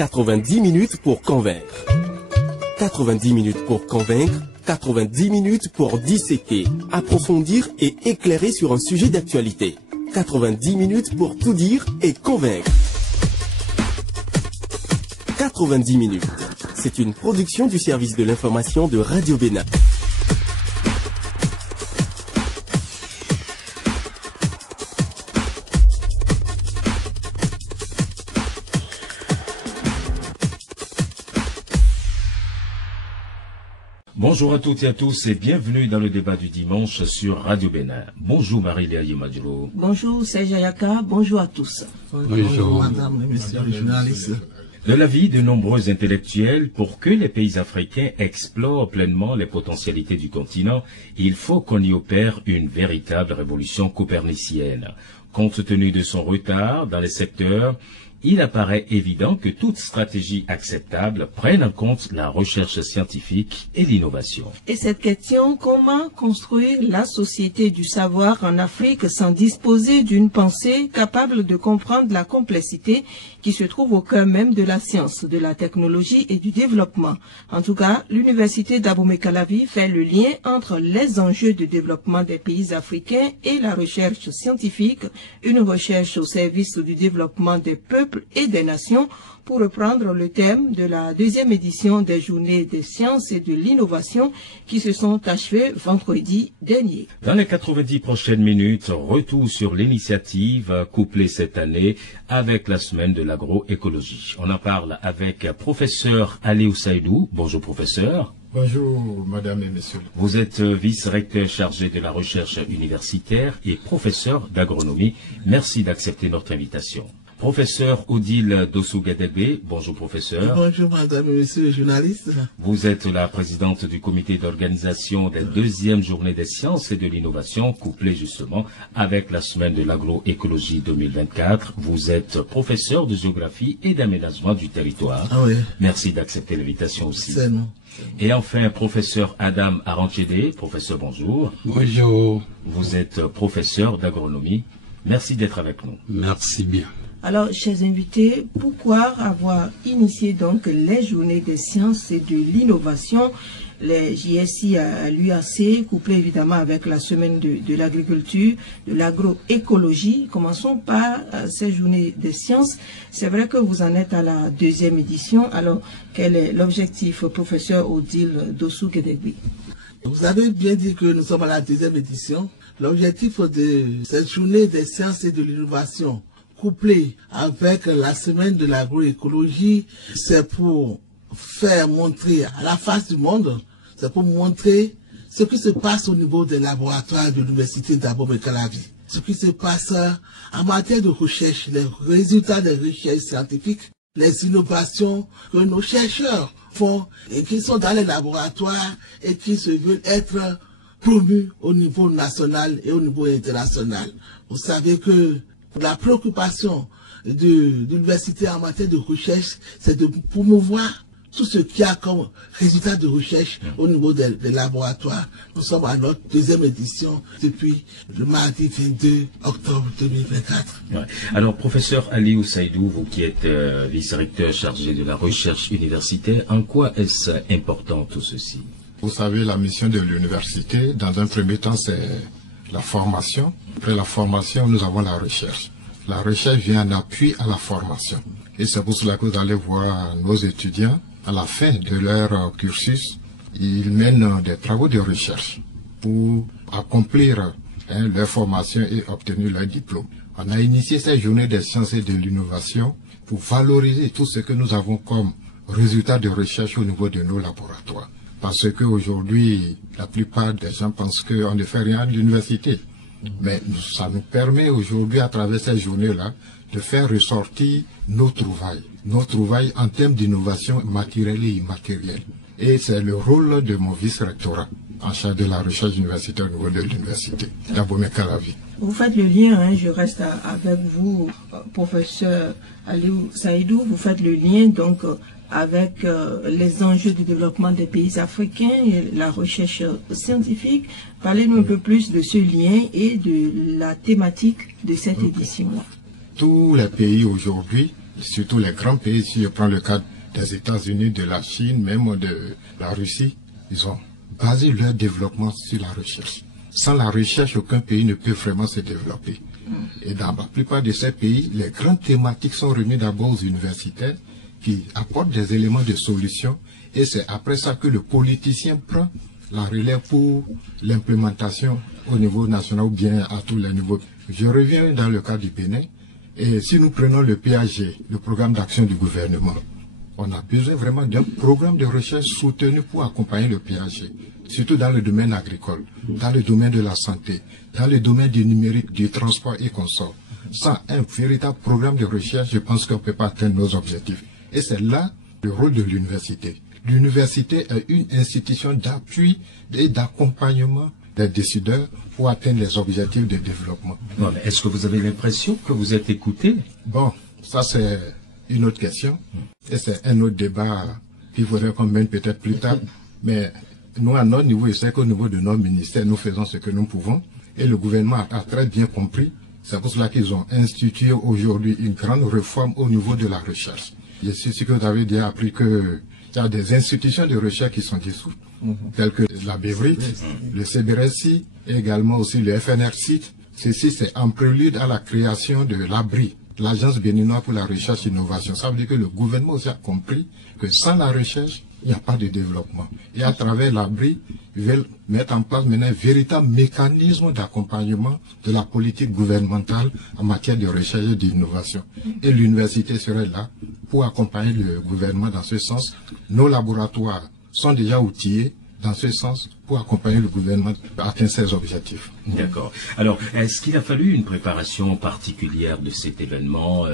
90 minutes pour convaincre. 90 minutes pour convaincre, 90 minutes pour disséquer, approfondir et éclairer sur un sujet d'actualité. 90 minutes pour tout dire et convaincre. 90 minutes. C'est une production du service de l'information de Radio Bénin. Bonjour à toutes et à tous et bienvenue dans le débat du dimanche sur Radio Bénin. Bonjour Marie-Léa Yemadjolo. Bonjour Serge Ayaka, bonjour à tous. Bonjour madame et messieurs les journalistes. De l'avis de nombreux intellectuels, pour que les pays africains explorent pleinement les potentialités du continent, il faut qu'on y opère une véritable révolution copernicienne. Compte tenu de son retard dans les secteurs, il apparaît évident que toute stratégie acceptable prenne en compte la recherche scientifique et l'innovation. Et cette question, comment construire la société du savoir en Afrique sans disposer d'une pensée capable de comprendre la complexité qui se trouve au cœur même de la science, de la technologie et du développement. En tout cas, l'université d'Abomey-Calavi fait le lien entre les enjeux de développement des pays africains et la recherche scientifique, une recherche au service du développement des peuples et des nations, pour reprendre le thème de la deuxième édition des Journées des sciences et de l'innovation qui se sont achevées vendredi dernier. Dans les 90 prochaines minutes, retour sur l'initiative couplée cette année avec la semaine de l'agroécologie. On en parle avec professeur Aliou Saïdou. Bonjour professeur. Bonjour madame et messieurs. Vous êtes vice-recteur chargé de la recherche universitaire et professeur d'agronomie. Merci d'accepter notre invitation. Professeur Odile Dossou-Gadebe, bonjour professeur. Bonjour madame et messieurs les journalistes. Vous êtes la présidente du comité d'organisation des deuxièmes journées des sciences et de l'innovation, couplée justement avec la semaine de l'agroécologie 2024. Vous êtes professeur de géographie et d'aménagement du territoire. Ah oui. Merci d'accepter l'invitation aussi. C'est nous. Et enfin, professeur Adam Aranchede, professeur bonjour. Bonjour. Vous êtes professeur d'agronomie. Merci d'être avec nous. Merci bien. Alors, chers invités, pourquoi avoir initié donc les journées des sciences et de l'innovation, les JSI à l'UAC, couplé évidemment avec la semaine de l'agriculture, de l'agroécologie. Commençons par ces journées des sciences. C'est vrai que vous en êtes à la deuxième édition. Alors, quel est l'objectif, professeur Odile Dossou-Gadebe? Vous avez bien dit que nous sommes à la deuxième édition. L'objectif de cette journée des sciences et de l'innovation, couplé avec la semaine de l'agroécologie, c'est pour faire montrer à la face du monde, c'est pour montrer ce qui se passe au niveau des laboratoires de l'université d'Abomey-Calavi, ce qui se passe en matière de recherche, les résultats des recherches scientifiques, les innovations que nos chercheurs font et qui sont dans les laboratoires et qui se veulent être promus au niveau national et au niveau international. Vous savez que la préoccupation de l'université en matière de recherche, c'est de promouvoir tout ce qu'il y a comme résultat de recherche au niveau des laboratoires. Nous sommes à notre deuxième édition depuis le mardi 22 octobre 2024. Ouais. Alors, professeur Aliou Saïdou, vous qui êtes vice-recteur chargé de la recherche universitaire, en quoi est-ce important tout ceci? Vous savez, la mission de l'université, dans un premier temps, c'est la formation. Après la formation, nous avons la recherche. La recherche vient en appui à la formation. Et c'est pour cela que vous allez voir nos étudiants, à la fin de leur cursus, ils mènent des travaux de recherche pour accomplir leur formation et obtenir leur diplôme. On a initié cette journée des sciences et de l'innovation pour valoriser tout ce que nous avons comme résultats de recherche au niveau de nos laboratoires. Parce qu'aujourd'hui, la plupart des gens pensent qu'on ne fait rien à l'université. Mais ça nous permet aujourd'hui, à travers cette journée-là, de faire ressortir nos trouvailles en termes d'innovation matérielle et immatérielle. Et c'est le rôle de mon vice-rectorat en charge de la recherche universitaire au niveau de l'université d'Abomey-Calavi. Vous faites le lien, je reste avec vous, professeur Aliou Saïdou, vous faites le lien donc avec les enjeux du développement des pays africains et la recherche scientifique. Parlez-nous un peu plus de ce lien et de la thématique de cette édition-là. Tous les pays aujourd'hui, surtout les grands pays, si je prends le cas des États-Unis, de la Chine, même de la Russie, ils ont basé leur développement sur la recherche. Sans la recherche, aucun pays ne peut vraiment se développer. Et dans la plupart de ces pays, les grandes thématiques sont remises d'abord aux universitaires qui apportent des éléments de solution, et c'est après ça que le politicien prend la relève pour l'implémentation au niveau national ou bien à tous les niveaux. Je reviens dans le cas du Bénin, et si nous prenons le PAG, le programme d'action du gouvernement, on a besoin vraiment d'un programme de recherche soutenu pour accompagner le PAG, surtout dans le domaine agricole, dans le domaine de la santé, dans le domaine du numérique, du transport et consorts. Sans un véritable programme de recherche, je pense qu'on ne peut pas atteindre nos objectifs. Et c'est là le rôle de l'université. L'université est une institution d'appui et d'accompagnement des décideurs pour atteindre les objectifs de développement. Est-ce que vous avez l'impression que vous êtes écouté? Bon, ça c'est une autre question. Et c'est un autre débat qu'il faudrait qu'on mène peut-être plus tard. Mais nous, à notre niveau, je sais qu'au niveau de nos ministères, nous faisons ce que nous pouvons. Et le gouvernement a très bien compris. C'est pour cela qu'ils ont institué aujourd'hui une grande réforme au niveau de la recherche. Je suis sûr que vous avez déjà appris qu'il y a des institutions de recherche qui sont dissoutes, telles que la BEVRIT, le CBRSI, et également aussi le FNRC. Ceci, c'est en prélude à la création de l'ABRI, l'Agence béninoise pour la recherche et l'innovation. Ça veut dire que le gouvernement aussi a compris que sans la recherche, il n'y a pas de développement. Et à travers l'ABRI, ils veulent mettre en place maintenant un véritable mécanisme d'accompagnement de la politique gouvernementale en matière de recherche et d'innovation. Et l'université serait là pour accompagner le gouvernement dans ce sens. Nos laboratoires sont déjà outillés dans ce sens pour accompagner le gouvernement à atteindre ses objectifs. D'accord. Alors, est-ce qu'il a fallu une préparation particulière de cet événement?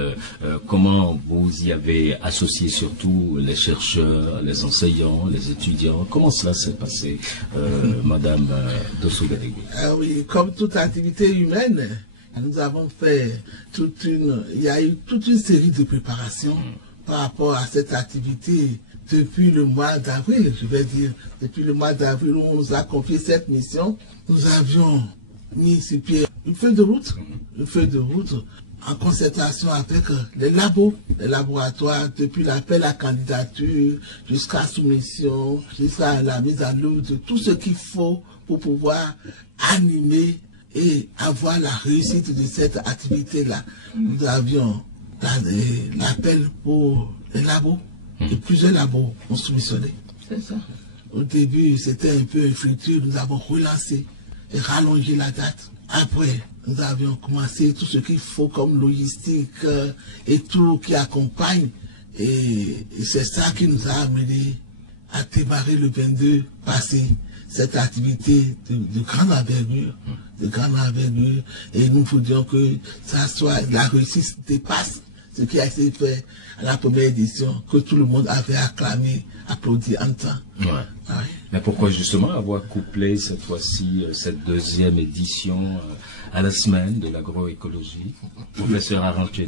Comment vous y avez associé surtout les chercheurs, les enseignants, les étudiants? Comment cela s'est passé, Madame Dosso Gadegui? Oui, comme toute activité humaine, nous avons fait il y a eu toute une série de préparations par rapport à cette activité. Depuis le mois d'avril, je vais dire, depuis le mois d'avril où on nous a confié cette mission, nous avions mis sur pied une feuille de route en concertation avec les laboratoires, depuis l'appel à candidature jusqu'à soumission, jusqu'à la mise à l'œuvre de tout ce qu'il faut pour pouvoir animer et avoir la réussite de cette activité-là. Nous avions l'appel pour les labos. Et plusieurs labos ont soumissionné. C'est ça. Au début, c'était un peu infructueux. Nous avons relancé et rallongé la date. Après, nous avions commencé tout ce qu'il faut comme logistique et tout qui accompagne. Et c'est ça qui nous a amené à démarrer le 22 passé cette activité de grande envergure. Et nous voulions que ça soit, la réussite dépasse ce qui a été fait à la première édition, que tout le monde avait acclamé, applaudi en temps. Ouais. Mais pourquoi justement avoir couplé cette fois-ci, cette deuxième édition à la semaine de l'agroécologie? Professeur Aranthier.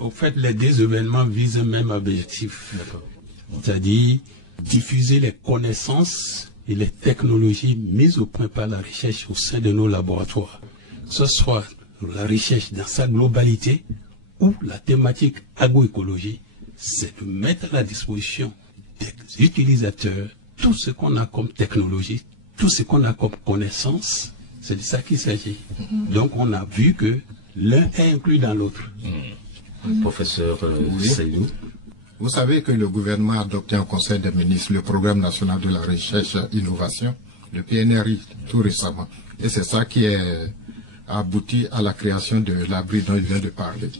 Au fait, les deux événements visent le même objectif. C'est-à-dire diffuser les connaissances et les technologies mises au point par la recherche au sein de nos laboratoires. Que ce soit la recherche dans sa globalité, ou la thématique agroécologie, c'est de mettre à la disposition des utilisateurs tout ce qu'on a comme technologie, tout ce qu'on a comme connaissance. C'est de ça qu'il s'agit. Donc on a vu que l'un est inclus dans l'autre. Professeur Seydou. Vous savez que le gouvernement a adopté en Conseil des ministres le Programme national de la recherche et innovation, le PNRI, tout récemment. Et c'est ça qui a abouti à la création de l'ABRI dont il vient de parler.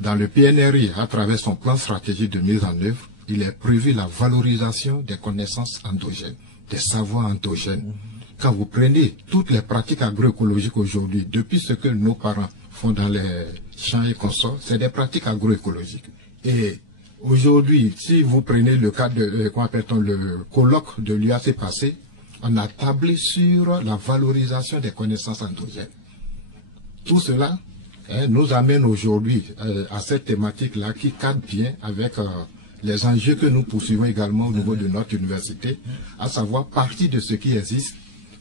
Dans le PNRI, à travers son plan stratégique de mise en œuvre, il est prévu la valorisation des connaissances endogènes, des savoirs endogènes. Quand vous prenez toutes les pratiques agroécologiques aujourd'hui, depuis ce que nos parents font dans les champs et consorts, c'est des pratiques agroécologiques. Et aujourd'hui, si vous prenez le cas de, le colloque de l'UAC passé, on a tablé sur la valorisation des connaissances endogènes. Tout cela nous amène aujourd'hui à cette thématique-là qui cadre bien avec les enjeux que nous poursuivons également au niveau de notre université, à savoir partir de ce qui existe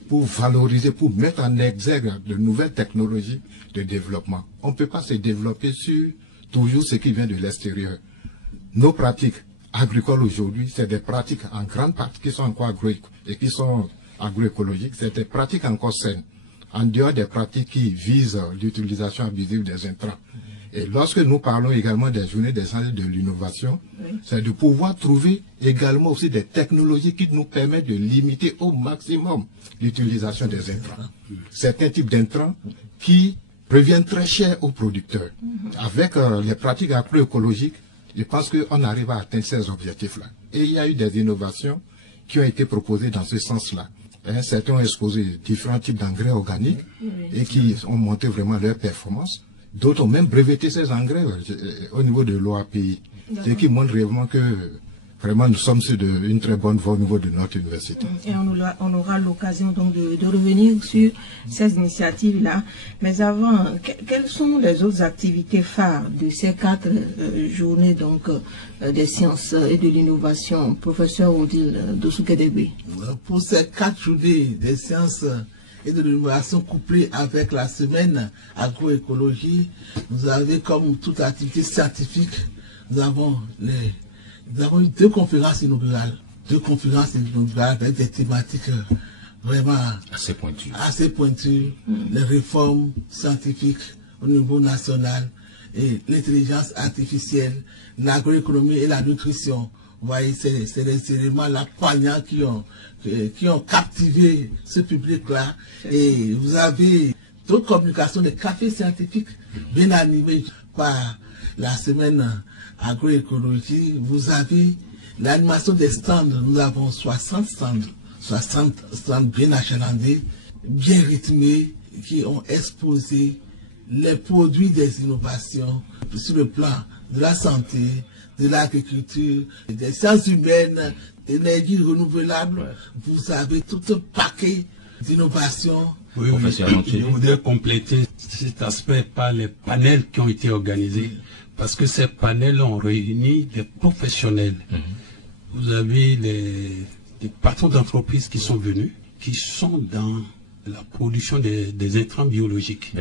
pour valoriser, pour mettre en exergue de nouvelles technologies de développement. On ne peut pas se développer sur toujours ce qui vient de l'extérieur. Nos pratiques agricoles aujourd'hui, c'est des pratiques en grande partie qui sont encore agroécologiques, c'est des pratiques encore saines, en dehors des pratiques qui visent l'utilisation abusive des intrants. Et lorsque nous parlons également des journées des sciences de l'innovation, c'est de pouvoir trouver également aussi des technologies qui nous permettent de limiter au maximum l'utilisation des intrants. Certains types d'intrants qui reviennent très cher aux producteurs. Avec les pratiques agroécologiques, je pense qu'on arrive à atteindre ces objectifs-là. Et il y a eu des innovations qui ont été proposées dans ce sens-là. Certains ont exposé différents types d'engrais organiques et qui ont monté vraiment leur performance. D'autres ont même breveté ces engrais au niveau de l'OAPI. Ce qui montre vraiment que vraiment nous sommes sur une très bonne voie au niveau de notre université. Et on aura l'occasion donc de revenir sur ces initiatives-là. Mais avant, quelles sont les autres activités phares de ces 4 journées donc des sciences et de l'innovation, professeur Odile Dossou-Kedegbe? Pour ces 4 journées des sciences et de l'innovation couplées avec la semaine agroécologie, nous avons comme toute activité scientifique, nous avons eu 2 conférences inaugurales. 2 conférences inaugurales avec des thématiques vraiment assez pointues. Les réformes scientifiques au niveau national et l'intelligence artificielle, l'agroéconomie et la nutrition. Vous voyez, c'est les éléments là poignants qui ont captivé ce public-là. Et vous avez d'autres communications, des cafés scientifiques bien animés par la semaine agroécologie. Vous avez l'animation des stands. Nous avons 60 stands bien achalandés, bien rythmés, qui ont exposé les produits des innovations sur le plan de la santé, de l'agriculture, des sciences humaines, d'énergie renouvelable. Vous avez tout un paquet d'innovations. Oui, je voudrais compléter cet aspect par les panels qui ont été organisés, parce que ces panels ont réuni des professionnels. Vous avez des patrons d'entreprises qui sont venus, qui sont dans la production des intrants biologiques.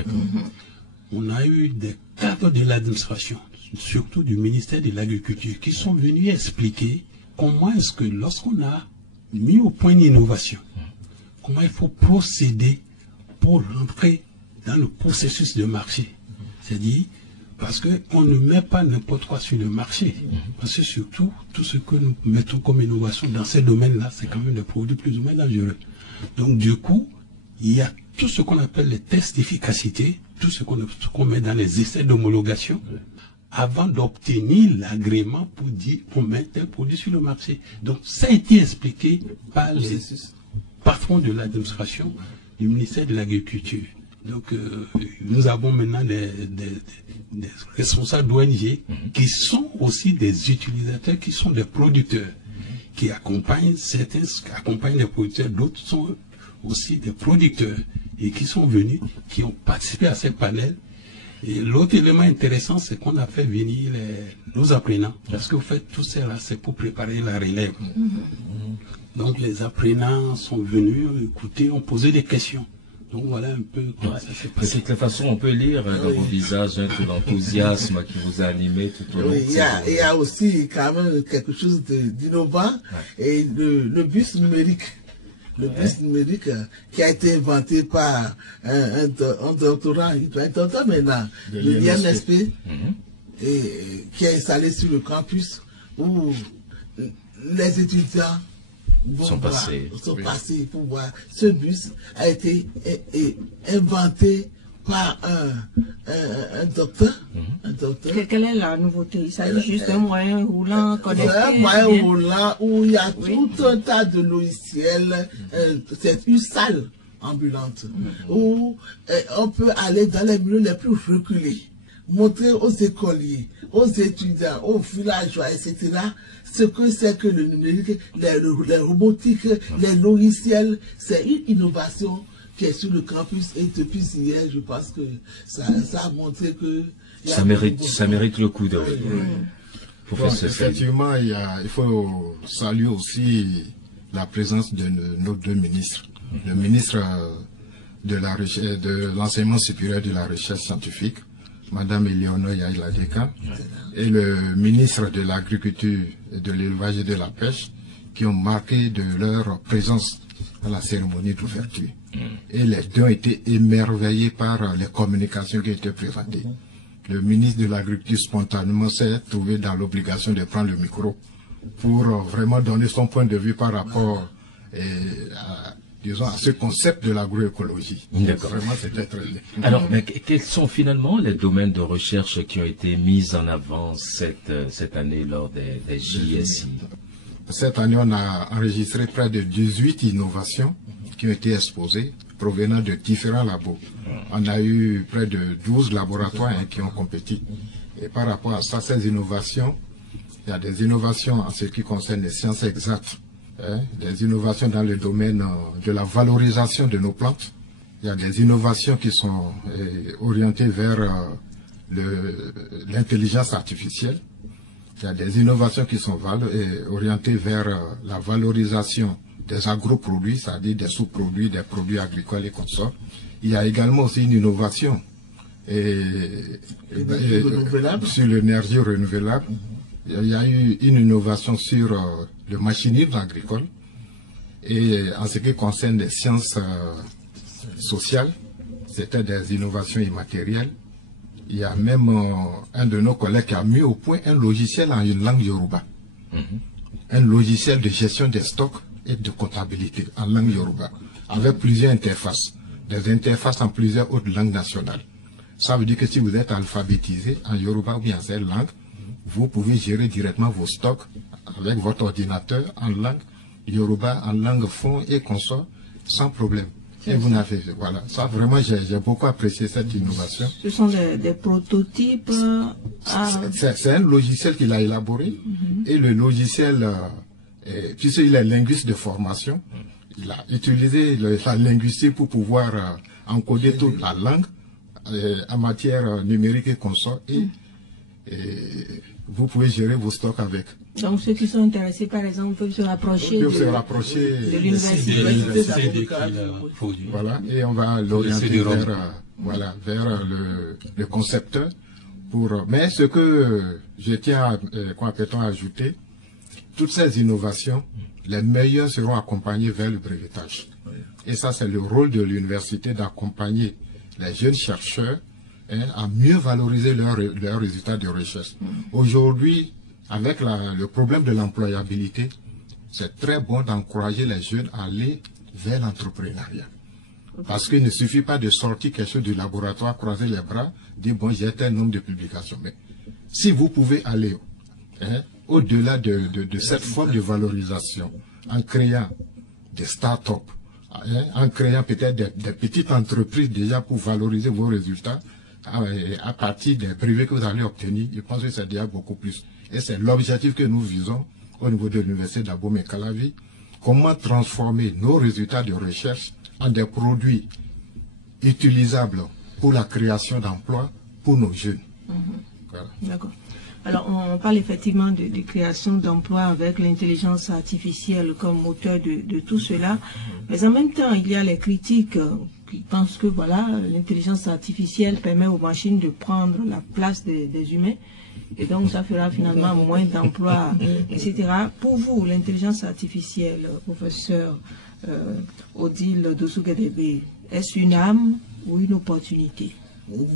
On a eu des cadres de l'administration, surtout du ministère de l'Agriculture, qui sont venus expliquer comment est-ce que lorsqu'on a mis au point une innovation, comment il faut procéder pour rentrer dans le processus de marché. C'est-à-dire, parce qu'on ne met pas n'importe quoi sur le marché. Parce que surtout, tout ce que nous mettons comme innovation dans ces domaines-là, c'est quand même des produits plus ou moins dangereux. Donc du coup, il y a tout ce qu'on appelle les tests d'efficacité, tout ce qu'on met dans les essais d'homologation, avant d'obtenir l'agrément pour dire on met tel produit sur le marché. Donc ça a été expliqué par les patrons de l'administration du ministère de l'Agriculture. Donc nous avons maintenant des responsables d'ONG qui sont aussi des utilisateurs, qui sont des producteurs, qui accompagnent certains, qui accompagnent les producteurs, d'autres sont aussi des producteurs et qui sont venus, qui ont participé à ces panels. Et l'autre élément intéressant, c'est qu'on a fait venir nos apprenants, parce qu'au fait, tout ça, c'est pour préparer la relève. Donc les apprenants sont venus écouter, ont posé des questions. Donc voilà un peu comment ça s'est passé. De toutes les façons, on peut lire dans vos visages tout l'enthousiasme qui vous a animé tout au long de cette journée. Il y a aussi quand même quelque chose d'innovant, et le bus numérique. Le bus numérique qui a été inventé par un doctorant maintenant, de l'INSP, et qui est installé sur le campus où les étudiants sont passés pour voir. Ce bus a été inventé par un docteur. Quelle est la nouveauté? Il s'agit juste d'un moyen roulant connecté. Un moyen roulant où il y a tout un tas de logiciels. C'est une salle ambulante où on peut aller dans les milieux les plus reculés, montrer aux écoliers, aux étudiants, aux villageois, etc., ce que c'est que le numérique, les robotiques, les logiciels. C'est une innovation qui est sur le campus, et depuis hier, je pense que ça a montré que... Ça mérite le coup d'œil. Bon, effectivement, il faut saluer aussi la présence de nos 2 ministres. Le ministre de l'enseignement supérieur de la recherche scientifique, Madame Eleonore Yaïla-Dekan, et le ministre de l'Agriculture, de l'Élevage et de la Pêche, qui ont marqué de leur présence à la cérémonie d'ouverture. Et les deux ont été émerveillés par les communications qui étaient présentées. Le ministre de l'Agriculture spontanément s'est trouvé dans l'obligation de prendre le micro pour vraiment donner son point de vue par rapport à ce concept de l'agroécologie. Vraiment, c'était très bien. Alors, mais quels sont finalement les domaines de recherche qui ont été mis en avant cette année lors des JSI? Cette année, on a enregistré près de 18 innovations qui ont été exposées, provenant de différents labos. On a eu près de 12 laboratoires qui ont compétit. Et par rapport à ça, ces innovations, il y a des innovations en ce qui concerne les sciences exactes, des innovations dans le domaine de la valorisation de nos plantes. Il y a des innovations qui sont orientées vers l'intelligence artificielle. Il y a des innovations qui sont orientées vers la valorisation des agroproduits, c'est-à-dire des sous-produits, des produits agricoles et consorts. Il y a également aussi une innovation sur l'énergie renouvelable. Il y a eu une innovation sur le machinisme agricole. Et en ce qui concerne les sciences sociales, c'était des innovations immatérielles. Il y a même un de nos collègues qui a mis au point un logiciel en une langue yoruba. Un logiciel de gestion des stocks et de comptabilité en langue yoruba, avec plusieurs interfaces, des interfaces en plusieurs autres langues nationales. Ça veut dire que si vous êtes alphabétisé en yoruba ou bien en cette langue, vous pouvez gérer directement vos stocks avec votre ordinateur en langue yoruba, en langue fond et consort, sans problème. Et vous n'avez, voilà, ça vraiment, j'ai beaucoup apprécié cette innovation. Ce sont des prototypes. C'est un logiciel qu'il a élaboré, et le logiciel, puisqu'il est linguiste de formation, il a utilisé la linguistique pour pouvoir encoder toute la langue en matière numérique et consort, et vous pouvez gérer vos stocks avec. Donc ceux qui sont intéressés, par exemple, peuvent se rapprocher de l'université. Voilà, et on va l'orienter vers le concepteur. Mais ce que je tiens à ajouter, toutes ces innovations, les meilleures seront accompagnées vers le brevetage. Et ça, c'est le rôle de l'université d'accompagner les jeunes chercheurs à mieux valoriser leurs résultats de recherche. Aujourd'hui, avec le problème de l'employabilité, c'est très bon d'encourager les jeunes à aller vers l'entrepreneuriat. Parce qu'il ne suffit pas de sortir quelque chose du laboratoire, croiser les bras, dire bon, j'ai tel nombre de publications. Mais si vous pouvez aller au-delà de cette forme de valorisation, en créant des start-up, en créant peut-être des petites entreprises déjà pour valoriser vos résultats, à partir des brevets que vous allez obtenir, je pense que c'est déjà beaucoup plus. Et c'est l'objectif que nous visons au niveau de l'université d'Abomey-Calavi. Comment transformer nos résultats de recherche en des produits utilisables pour la création d'emplois pour nos jeunes. Voilà. D'accord. Alors, on parle effectivement de création d'emplois avec l'intelligence artificielle comme moteur de tout cela. Mais en même temps, il y a les critiques qui pensent que voilà, l'intelligence artificielle permet aux machines de prendre la place des humains. Et donc, ça fera finalement moins d'emplois, etc. Pour vous, l'intelligence artificielle, professeur Odile Dossou-Guédébé, est-ce une arme ou une opportunité?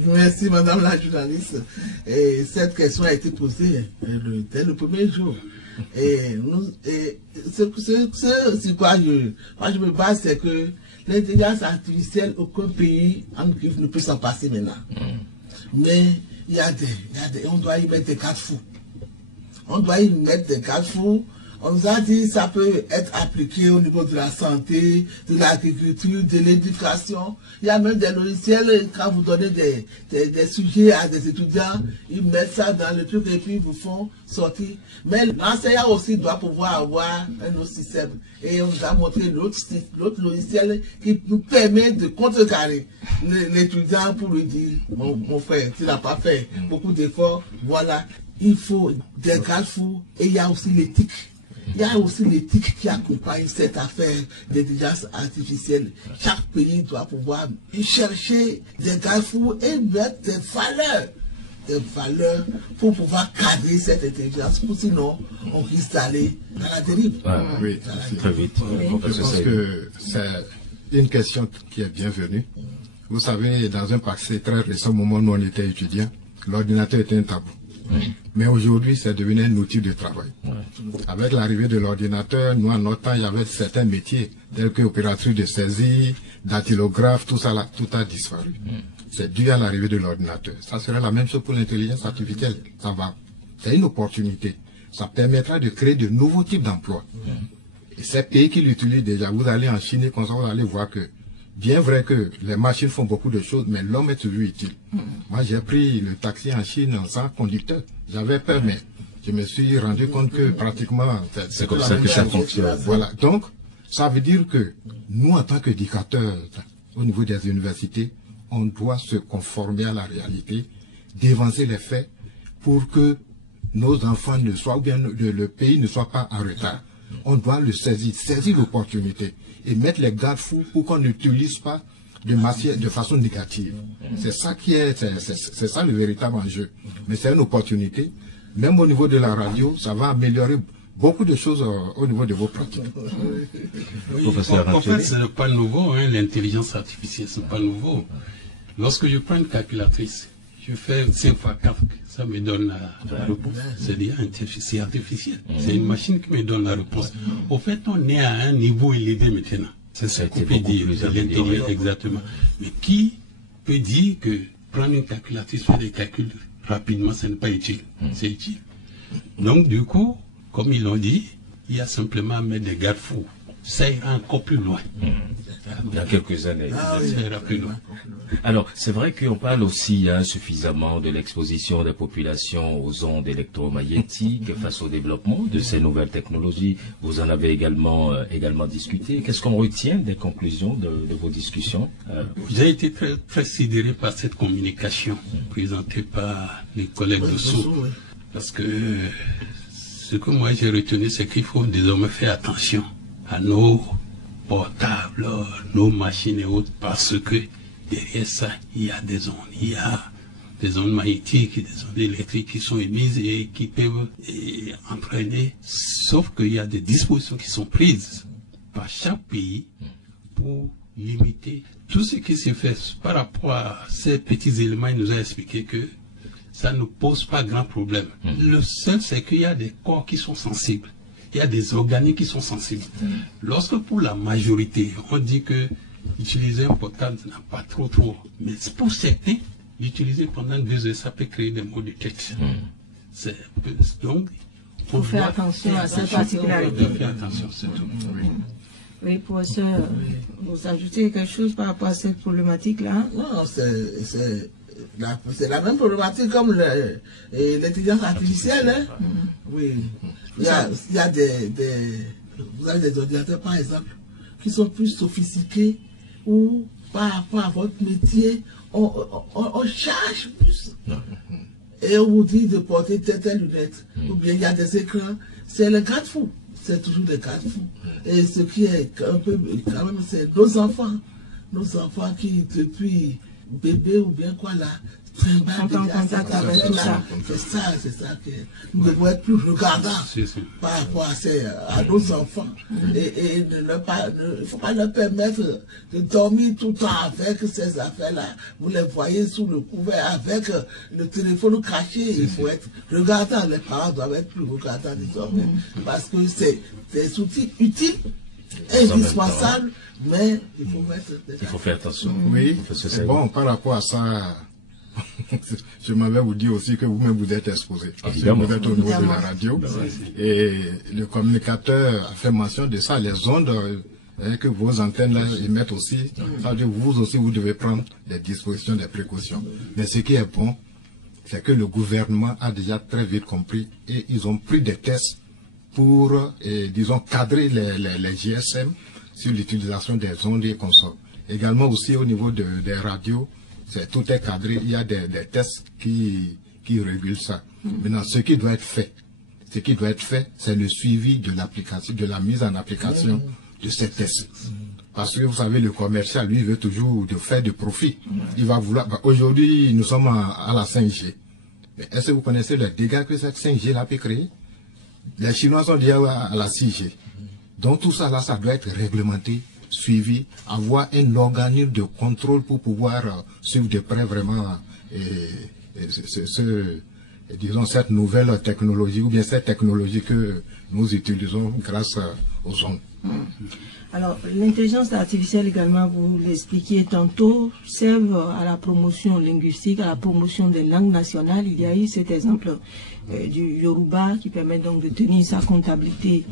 Merci, madame la journaliste. Et cette question a été posée dès le premier jour. Et c'est quoi je me base, c'est que l'intelligence artificielle, aucun pays en Afrique ne peut s'en passer maintenant. Mais on doit y mettre des garde-fous. On doit y mettre des garde-fous. On nous a dit que ça peut être appliqué au niveau de la santé, de l'agriculture, de l'éducation. Il y a même des logiciels, quand vous donnez des sujets à des étudiants, ils mettent ça dans le truc et puis ils vous font sortir. Mais l'enseignant aussi doit pouvoir avoir un autre système. Et on nous a montré l'autre logiciel qui nous permet de contrecarrer l'étudiant pour lui dire, mon frère, tu n'as pas fait beaucoup d'efforts, voilà. Il faut des garde-fous et il y a aussi l'éthique. Il y a aussi l'éthique qui accompagne cette affaire d'intelligence artificielle. Chaque pays doit pouvoir chercher des garde-fous et mettre des valeurs valeurs pour pouvoir cadrer cette intelligence, pour sinon on risque d'aller dans la dérive. Oui, très vite. Je pense que c'est une question qui est bienvenue. Vous savez, dans un passé très récent, au moment où on était étudiant, l'ordinateur était un tabou. Mais aujourd'hui, c'est devenu un outil de travail. Avec l'arrivée de l'ordinateur, nous, en notre temps, il y avait certains métiers, tels que opératrice de saisie, dactylographe, tout ça, là, tout a disparu. C'est dû à l'arrivée de l'ordinateur. Ça serait la même chose pour l'intelligence artificielle. Ça va. C'est une opportunité. Ça permettra de créer de nouveaux types d'emplois. Et ces pays qui l'utilisent déjà, vous allez en Chine, comme ça, vous allez voir que, bien vrai que les machines font beaucoup de choses, mais l'homme est toujours utile. Moi, j'ai pris le taxi en Chine sans conducteur. J'avais peur, mais je me suis rendu compte que pratiquement... C'est comme ça que ça fonctionne. Voilà. Donc, ça veut dire que nous, en tant qu'éducateurs, au niveau des universités, on doit se conformer à la réalité, dévancer les faits pour que nos enfants ne soient, ou bien le pays ne soit pas en retard. On doit le saisir l'opportunité et mettre les garde-fous pour qu'on n'utilise pas de façon négative. C'est ça qui est, c'est ça le véritable enjeu. Mais c'est une opportunité. Même au niveau de la radio, ça va améliorer beaucoup de choses au niveau de vos pratiques. Oui, en fait, ce n'est pas nouveau, hein, l'intelligence artificielle, ce n'est pas nouveau. Lorsque je prends une calculatrice, je fais 5 x 4, ça me donne la réponse. C'est l'intelligence artificielle. C'est une machine qui me donne la réponse. Au fait, on est à un niveau élevé maintenant. C'est ce qu'on peut dire, l'intelligence, exactement. Mais qui peut dire que prendre une calculatrice, faire des calculs rapidement, ce n'est pas utile? C'est utile. Donc, du coup, comme ils l'ont dit, il y a simplement à mettre des garde-fous. Ça ira encore plus loin. Dans quelques années. Ça ira plus loin. Alors, c'est vrai qu'on parle aussi suffisamment de l'exposition des populations aux ondes électromagnétiques face au développement de ces nouvelles technologies. Vous en avez également discuté. Qu'est-ce qu'on retient des conclusions de vos discussions? J'ai été très sidéré par cette communication présentée par les collègues de Sceaux. Parce que ce que moi j'ai retenu, c'est qu'il faut désormais faire attention à nos portables, nos machines et autres, parce que derrière ça, il y a des ondes. Il y a des ondes magnétiques et des ondes électriques qui sont émises et qui peuvent entraîner. Sauf qu'il y a des dispositions qui sont prises par chaque pays pour limiter tout ce qui se fait par rapport à ces petits éléments. Il nous a expliqué que ça ne pose pas grand problème. Le seul, c'est qu'il y a des corps qui sont sensibles. Il y a des organismes qui sont sensibles. Lorsque pour la majorité, on dit que utiliser un portable n'a pas trop. Mais pour certains, l'utiliser pendant 2 heures, ça peut créer des maux de tête. Donc, il faut faire attention à cette particularité. Faire attention, c'est tout. Oui, professeur, vous ajoutez quelque chose par rapport à cette problématique-là? Non, c'est la même problématique comme l'intelligence artificielle. Hein? Oui. Il y a vous avez des ordinateurs, par exemple, qui sont plus sophistiqués, ou par rapport à votre métier, on charge plus. Et on vous dit de porter telle lunette. Ou bien il y a des écrans. C'est le garde-fou. C'est toujours des garde-fous. Et ce qui est un peu, quand même, c'est nos enfants. Nos enfants qui, depuis bébé ou bien quoi là, sont en contact avec tout ça. C'est ça que nous devons être plus regardants par rapport à nos enfants. Et il ne faut pas leur permettre de dormir tout le temps avec ces affaires-là. Vous les voyez sous le couvert avec le téléphone caché. Il faut être regardant. Les parents doivent être plus regardants désormais. Parce que c'est des outils utiles, indispensables, mais il faut mettre il faut faire attention. Oui, c'est bon, par rapport à ça, je m'avais vous dit aussi que vous-même vous êtes exposé. Évidemment. Vous êtes au niveau de la radio. Et le communicateur a fait mention de ça, les ondes que vos antennes là émettent aussi. Ça veut dire vous aussi, vous devez prendre des dispositions, des précautions. Mais ce qui est bon, c'est que le gouvernement a déjà très vite compris et ils ont pris des tests pour, disons, cadrer les GSM sur l'utilisation des ondes et consorts. Également aussi au niveau des radios, tout est cadré, il y a des tests qui régulent ça. Maintenant, ce qui doit être fait, c'est le suivi de l'application, de la mise en application de ces tests. Parce que vous savez, le commercial, lui, veut toujours faire de profit. Il va vouloir, aujourd'hui, nous sommes à la 5G. Mais est-ce que vous connaissez les dégâts que cette 5G-là peut créer? Les Chinois sont déjà à la 6G. Donc tout ça là, ça doit être réglementé, suivi, avoir un organisme de contrôle pour pouvoir suivre de près vraiment disons cette nouvelle technologie ou bien cette technologie que nous utilisons grâce aux ondes. Alors, l'intelligence artificielle également, vous l'expliquiez tantôt, servent à la promotion linguistique, à la promotion des langues nationales. Il y a eu cet exemple du Yoruba qui permet donc de tenir sa comptabilité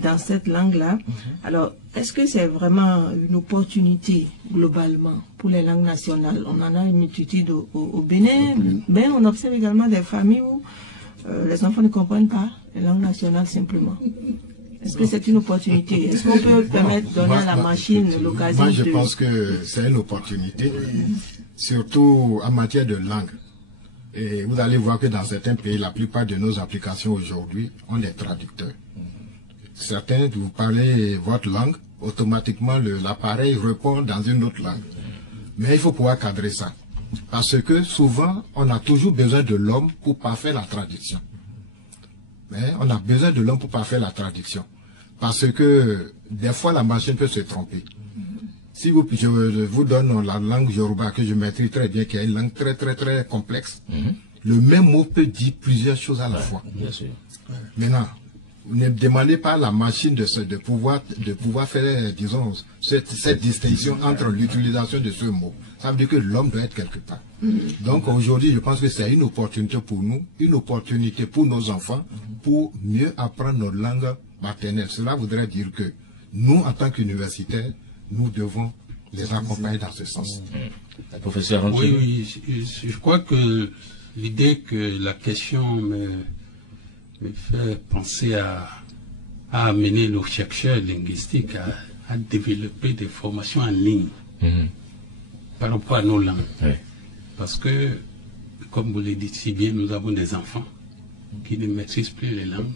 dans cette langue-là. Alors, est-ce que c'est vraiment une opportunité globalement pour les langues nationales? On en a une multitude au Bénin, mais on observe également des familles où les enfants ne comprennent pas les langues nationales simplement. Est-ce que c'est une opportunité? Est-ce qu'on peut permettre de donner à la machine l'occasion de... Moi, je pense que c'est une opportunité, surtout en matière de langue. Et vous allez voir que dans certains pays, la plupart de nos applications aujourd'hui ont des traducteurs. Certains, vous parlez votre langue, automatiquement l'appareil répond dans une autre langue. Mais il faut pouvoir cadrer ça. Parce que souvent, on a toujours besoin de l'homme pour parfaire la traduction. Mais on a besoin de l'homme pour parfaire la traduction. Parce que des fois, la machine peut se tromper. Si je vous donne la langue Yoruba que je maîtrise très bien, qui est une langue très très très complexe, le même mot peut dire plusieurs choses à la fois. Bien sûr. Maintenant, ne demandez pas à la machine de pouvoir faire, disons, cette distinction entre l'utilisation de ce mot. Ça veut dire que l'homme doit être quelque part. Donc aujourd'hui, je pense que c'est une opportunité pour nous, une opportunité pour nos enfants, pour mieux apprendre notre langue maternelle. Cela voudrait dire que nous, en tant qu'universitaires, nous devons les accompagner dans ce sens. Professeur Antoine. Oui, je crois que l'idée que la question me fait penser à amener nos chercheurs linguistiques à développer des formations en ligne par rapport à nos langues. Oui. Parce que, comme vous le dites si bien, nous avons des enfants qui ne maîtrisent plus les langues,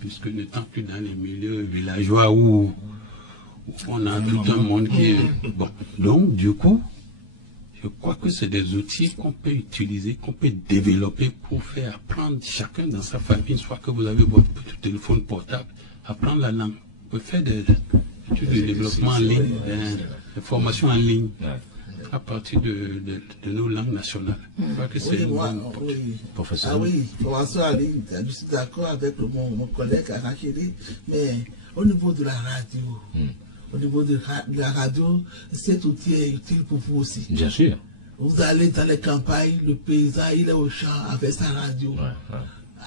puisque n'étant plus dans les milieux villageois où on a tout un monde qui est... Bon, donc, du coup, je crois que c'est des outils qu'on peut utiliser, qu'on peut développer pour faire apprendre chacun dans sa famille, soit que vous avez votre petit téléphone portable, apprendre la langue. Vous pouvez faire des études de développement en ligne, des formations en ligne, à partir de nos langues nationales. Je crois que c'est une bonne opportunité. Professeur. Ah oui, formation en ligne, je suis d'accord avec mon collègue Arachiri, mais au niveau de la radio, au niveau de la radio, cet outil est utile pour vous aussi. Bien sûr. Vous allez dans les campagnes, le paysan, il est au champ avec sa radio.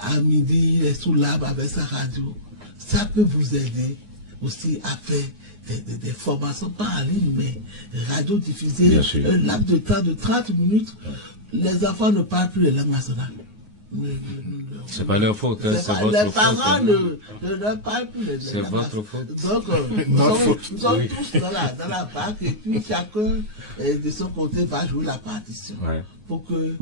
À midi, il est sous l'arbre avec sa radio. Ça peut vous aider aussi à faire des formations, pas en ligne, mais radio diffusée, un laps de temps de 30 minutes. Les enfants ne parlent plus les langues nationales. C'est pas leur faute, hein, c'est votre faute. Les parents ne parlent plus les langues. C'est votre faute. Donc, nous sommes tous dans la barque et puis chacun de son côté va jouer la partition. Pour que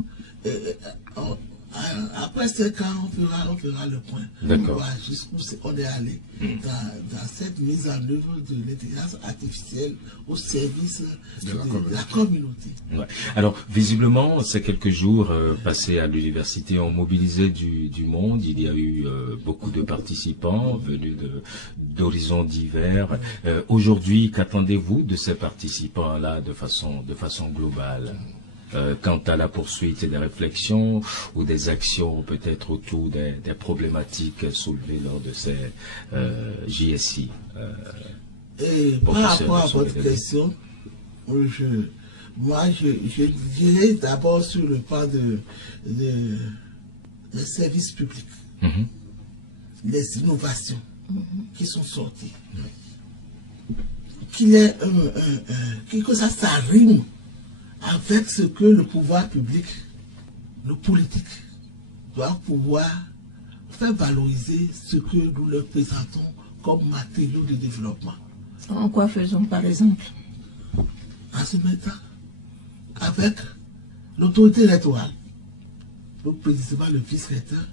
après 5 ans, on fera le point. D'accord. On voit jusqu'où on est allé dans cette mise en œuvre de l'intelligence artificielle au service de la communauté. Ouais. Alors, visiblement, ces quelques jours passés à l'université ont mobilisé du monde. Il y a eu beaucoup de participants venus d'horizons divers. Aujourd'hui, qu'attendez-vous de ces participants-là de façon globale? Quant à la poursuite des réflexions ou des actions peut-être autour des problématiques soulevées lors de ces JSI. Par rapport à votre question, je dirais d'abord sur le plan des services publics, des innovations qui sont sorties, que ça rime avec ce que le pouvoir public, le politique, doit pouvoir faire valoriser ce que nous leur présentons comme matériaux de développement. En quoi faisons par exemple? En se mettant avec l'autorité électorale, donc précisément le vice-recteur,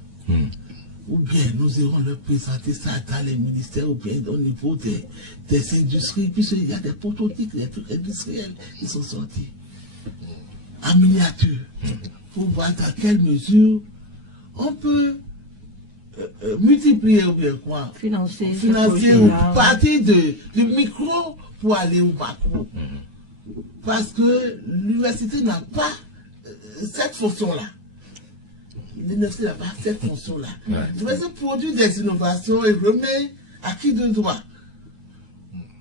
ou bien nous irons leur présenter ça dans les ministères ou bien au niveau des industries, puisqu'il y a des prototypes, des trucs industriels qui sont sortis en miniature, pour voir dans quelle mesure on peut multiplier ou bien quoi, financer ou partir du micro pour aller au macro. Parce que l'université n'a pas cette fonction-là. L'université n'a pas cette fonction-là. L'université produit des innovations et remet à qui de droit.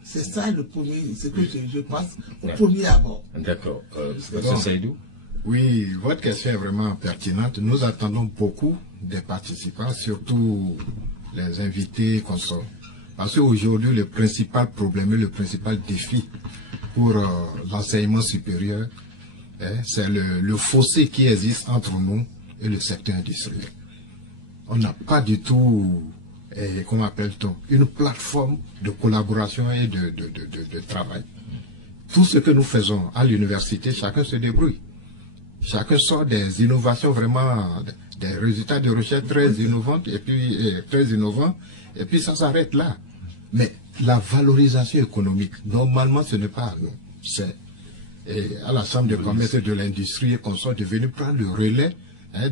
C'est ça le premier, ce que je pense au premier abord. D'accord. Monsieur Saïdou? Oui, votre question est vraiment pertinente. Nous attendons beaucoup des participants, surtout les invités consorts. Parce qu'aujourd'hui, le principal problème et le principal défi pour l'enseignement supérieur, c'est le fossé qui existe entre nous et le secteur industriel. On n'a pas du tout, comment appelle-t-on, une plateforme de collaboration et de travail. Tout ce que nous faisons à l'université, chacun se débrouille. Chacun sort des innovations vraiment, des résultats de recherche très innovantes et puis ça s'arrête là. Mais la valorisation économique, normalement ce n'est pas à nous, c'est à la Chambre de commerce et de l'industrie qu'on soit devenu prendre le relais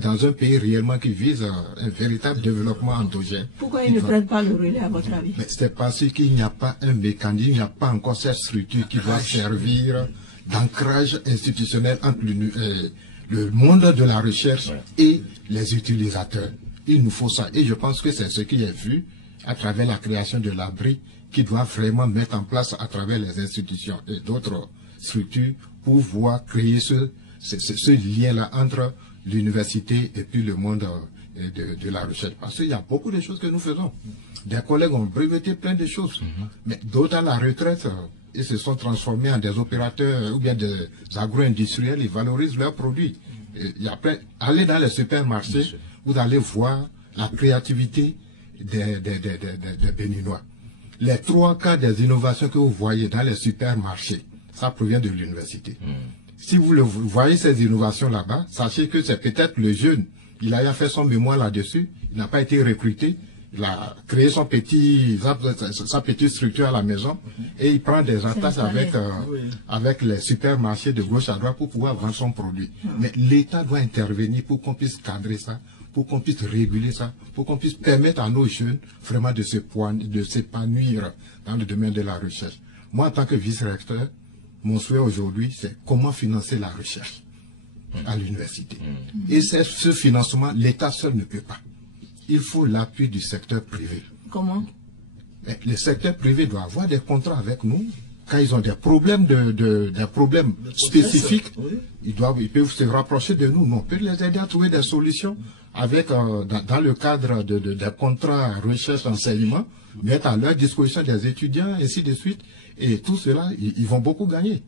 dans un pays réellement qui vise un véritable développement endogène. Pourquoi ils ne prennent pas le relais à votre avis? C'est parce qu'il n'y a pas un mécanisme, il n'y a pas encore cette structure qui va servir d'ancrage institutionnel entre le monde de la recherche et les utilisateurs. Il nous faut ça. Et je pense que c'est ce qui est vu à travers la création de l'abri qui doit vraiment mettre en place à travers les institutions et d'autres structures pour pouvoir créer ce lien-là entre l'université et puis le monde de la recherche. Parce qu'il y a beaucoup de choses que nous faisons. Des collègues ont breveté plein de choses, mais d'autres à la retraite, ils se sont transformés en des opérateurs ou bien des agro-industriels, ils valorisent leurs produits. Allez dans les supermarchés, vous allez voir la créativité des Béninois. Les 3 quarts des innovations que vous voyez dans les supermarchés, ça provient de l'université. Si vous voyez ces innovations là-bas, sachez que c'est peut-être le jeune, il a fait son mémoire là-dessus, il n'a pas été recruté, il a créé sa petite structure à la maison et il prend des attaches avec les supermarchés de gauche à droite pour pouvoir vendre son produit. Mais l'État doit intervenir pour qu'on puisse cadrer ça, pour qu'on puisse réguler ça, pour qu'on puisse permettre à nos jeunes vraiment de s'épanouir dans le domaine de la recherche. Moi, en tant que vice-recteur, mon souhait aujourd'hui, c'est comment financer la recherche à l'université. Et ce financement, l'État seul ne peut pas. Il faut l'appui du secteur privé. Comment? Le secteur privé doit avoir des contrats avec nous. Quand ils ont des problèmes des problèmes spécifiques, ils peuvent se rapprocher de nous. On peut les aider à trouver des solutions avec, dans le cadre des contrats recherche-enseignement, mettre à leur disposition des étudiants, ainsi de suite. Et tout cela, ils vont beaucoup gagner.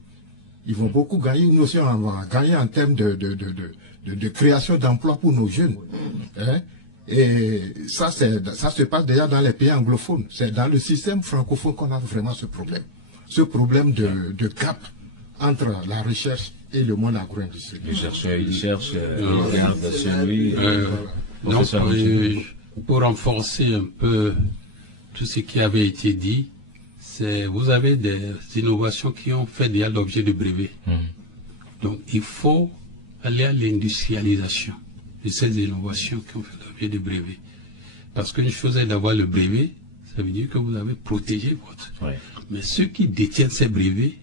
Ils vont beaucoup gagner. Nous aussi, on va gagner en termes de création d'emplois pour nos jeunes. Et ça se passe déjà dans les pays anglophones. C'est dans le système francophone qu'on a vraiment ce problème. Ce problème de gap entre la recherche et le monde agro-industriel. Le chercheur, il cherche, il regarde celui. Pour renforcer un peu tout ce qui avait été dit, vous avez des innovations qui ont fait déjà l'objet de brevets. Donc il faut aller à l'industrialisation de ces innovations qui ont fait l'objet de brevets. Parce qu'une chose est d'avoir le brevet, ça veut dire que vous avez protégé votre. Mais ceux qui détiennent ces brevets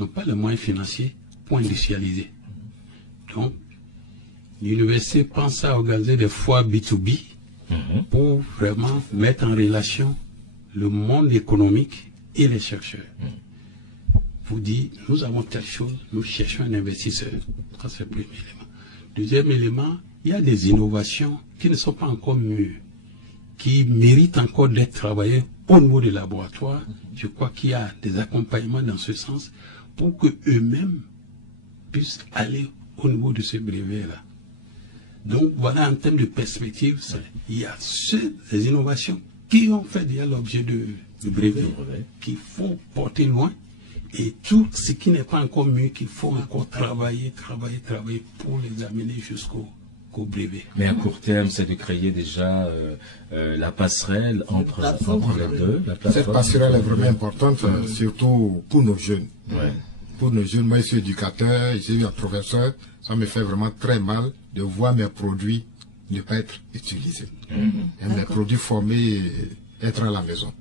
n'ont pas les moyens financiers pour industrialiser. Donc, l'université pense à organiser des foires B2B pour vraiment mettre en relation le monde économique et les chercheurs. Vous dites, nous avons telle chose, nous cherchons un investisseur. Ça, c'est le premier élément. Deuxième élément, il y a des innovations qui ne sont pas encore mûres, qui méritent encore d'être travaillées au niveau des laboratoires. Je crois qu'il y a des accompagnements dans ce sens pour qu'eux-mêmes puissent aller au niveau de ce brevet-là. Donc voilà, en termes de perspective, il y a des innovations qui ont fait déjà l'objet de brevet, qu'il faut porter loin, et tout ce qui n'est pas encore mieux, qu'il faut encore travailler pour les amener jusqu'au brevet. Mais à court terme, c'est de créer déjà la passerelle entre les deux. Cette passerelle est vraiment importante, surtout pour nos jeunes. Pour nos jeunes, moi je suis éducateur, je suis un professeur, ça me fait vraiment très mal de voir mes produits ne pas être utilisés. Les produits formés, être à la maison.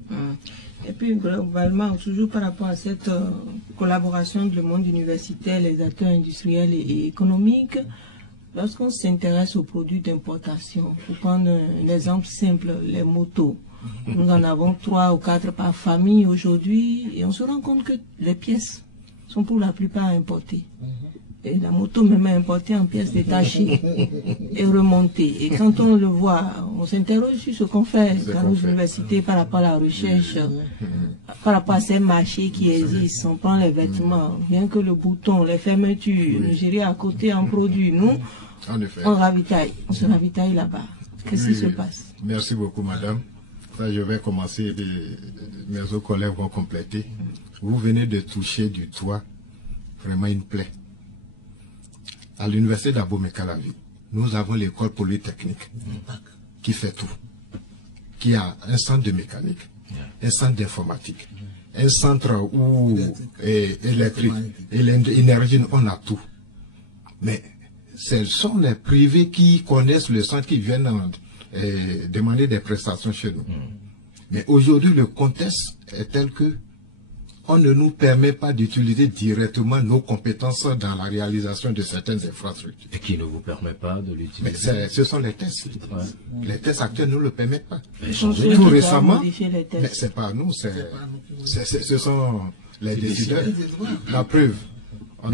Et puis globalement, toujours par rapport à cette collaboration du monde universitaire, les acteurs industriels et économiques, lorsqu'on s'intéresse aux produits d'importation, pour prendre un exemple simple, les motos, nous en avons 3 ou 4 par famille aujourd'hui, et on se rend compte que les pièces sont pour la plupart importées. Et la moto même est importée en pièces détachées et remontée. Et quand on le voit, on s'interroge sur ce qu'on fait dans nos universités par rapport à la recherche, par rapport à ces marchés qui existent. On prend les vêtements, bien que le bouton, les fermetures, le gérer à côté en produit, nous, on ravitaille, on se ravitaille là-bas. Qu'est-ce qui se passe? Merci beaucoup, madame. Ça, je vais commencer, mes autres collègues vont compléter. Vous venez de toucher du doigt vraiment une plaie. À l'université d'Abomey-Calavi, nous avons l'école polytechnique qui fait tout, qui a un centre de mécanique, un centre d'informatique, un centre électrique, et l'énergie, on a tout. Mais ce sont les privés qui connaissent le centre, qui viennent demander des prestations chez nous. Mais aujourd'hui, le contexte est tel que on ne nous permet pas d'utiliser directement nos compétences dans la réalisation de certaines infrastructures. Et qui ne vous permet pas de l'utiliser? Mais ce sont les tests. Les tests actuels ne nous le permettent pas. Tout récemment, mais c'est pas nous, ce sont les décideurs. La preuve, on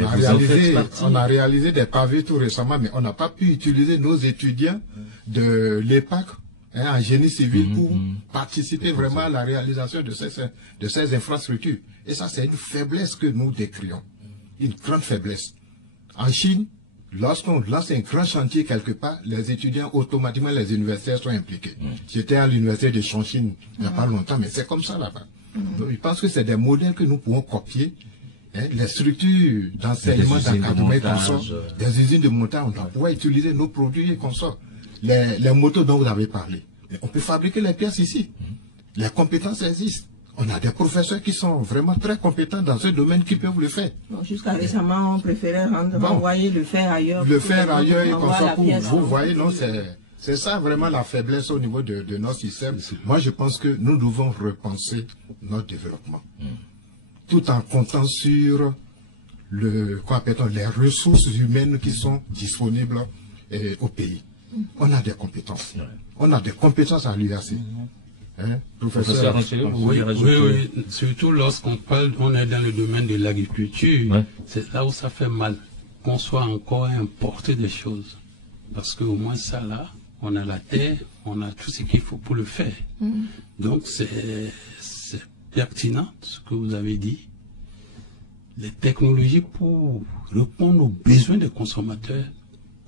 a réalisé des pavés tout récemment, mais on n'a pas pu utiliser nos étudiants de l'EPAC en génie civil pour participer vraiment à la réalisation de ces infrastructures. Et ça, c'est une faiblesse que nous décrions. Une grande faiblesse. En Chine, lorsqu'on lance un grand chantier quelque part, les étudiants, automatiquement, les universitaires sont impliqués. J'étais à l'université de Chongqing il n'y a pas longtemps, mais c'est comme ça là-bas. Donc, je pense que c'est des modèles que nous pouvons copier. Les structures d'enseignement, d'encadrement et consorts, des usines de montage, on doit pouvoir utiliser nos produits et consorts. Les motos dont vous avez parlé. On peut fabriquer les pièces ici. Les compétences existent. On a des professeurs qui sont vraiment très compétents dans ce domaine qui peuvent le faire. Jusqu'à récemment, on préférait envoyer le faire ailleurs. Le faire ailleurs et comme ça, vous voyez, non, c'est ça vraiment la faiblesse au niveau de notre système. Moi, je pense que nous devons repenser notre développement. Tout en comptant sur les ressources humaines qui sont disponibles au pays. On a des compétences. On a des compétences à l'université. Professeur Ranchelet, oui, surtout lorsqu'on parle, on est dans le domaine de l'agriculture, c'est là où ça fait mal, qu'on soit encore importer des choses. Parce qu'au moins ça là, on a la terre, on a tout ce qu'il faut pour le faire. Donc c'est pertinent ce que vous avez dit. Les technologies pour répondre aux besoins des consommateurs,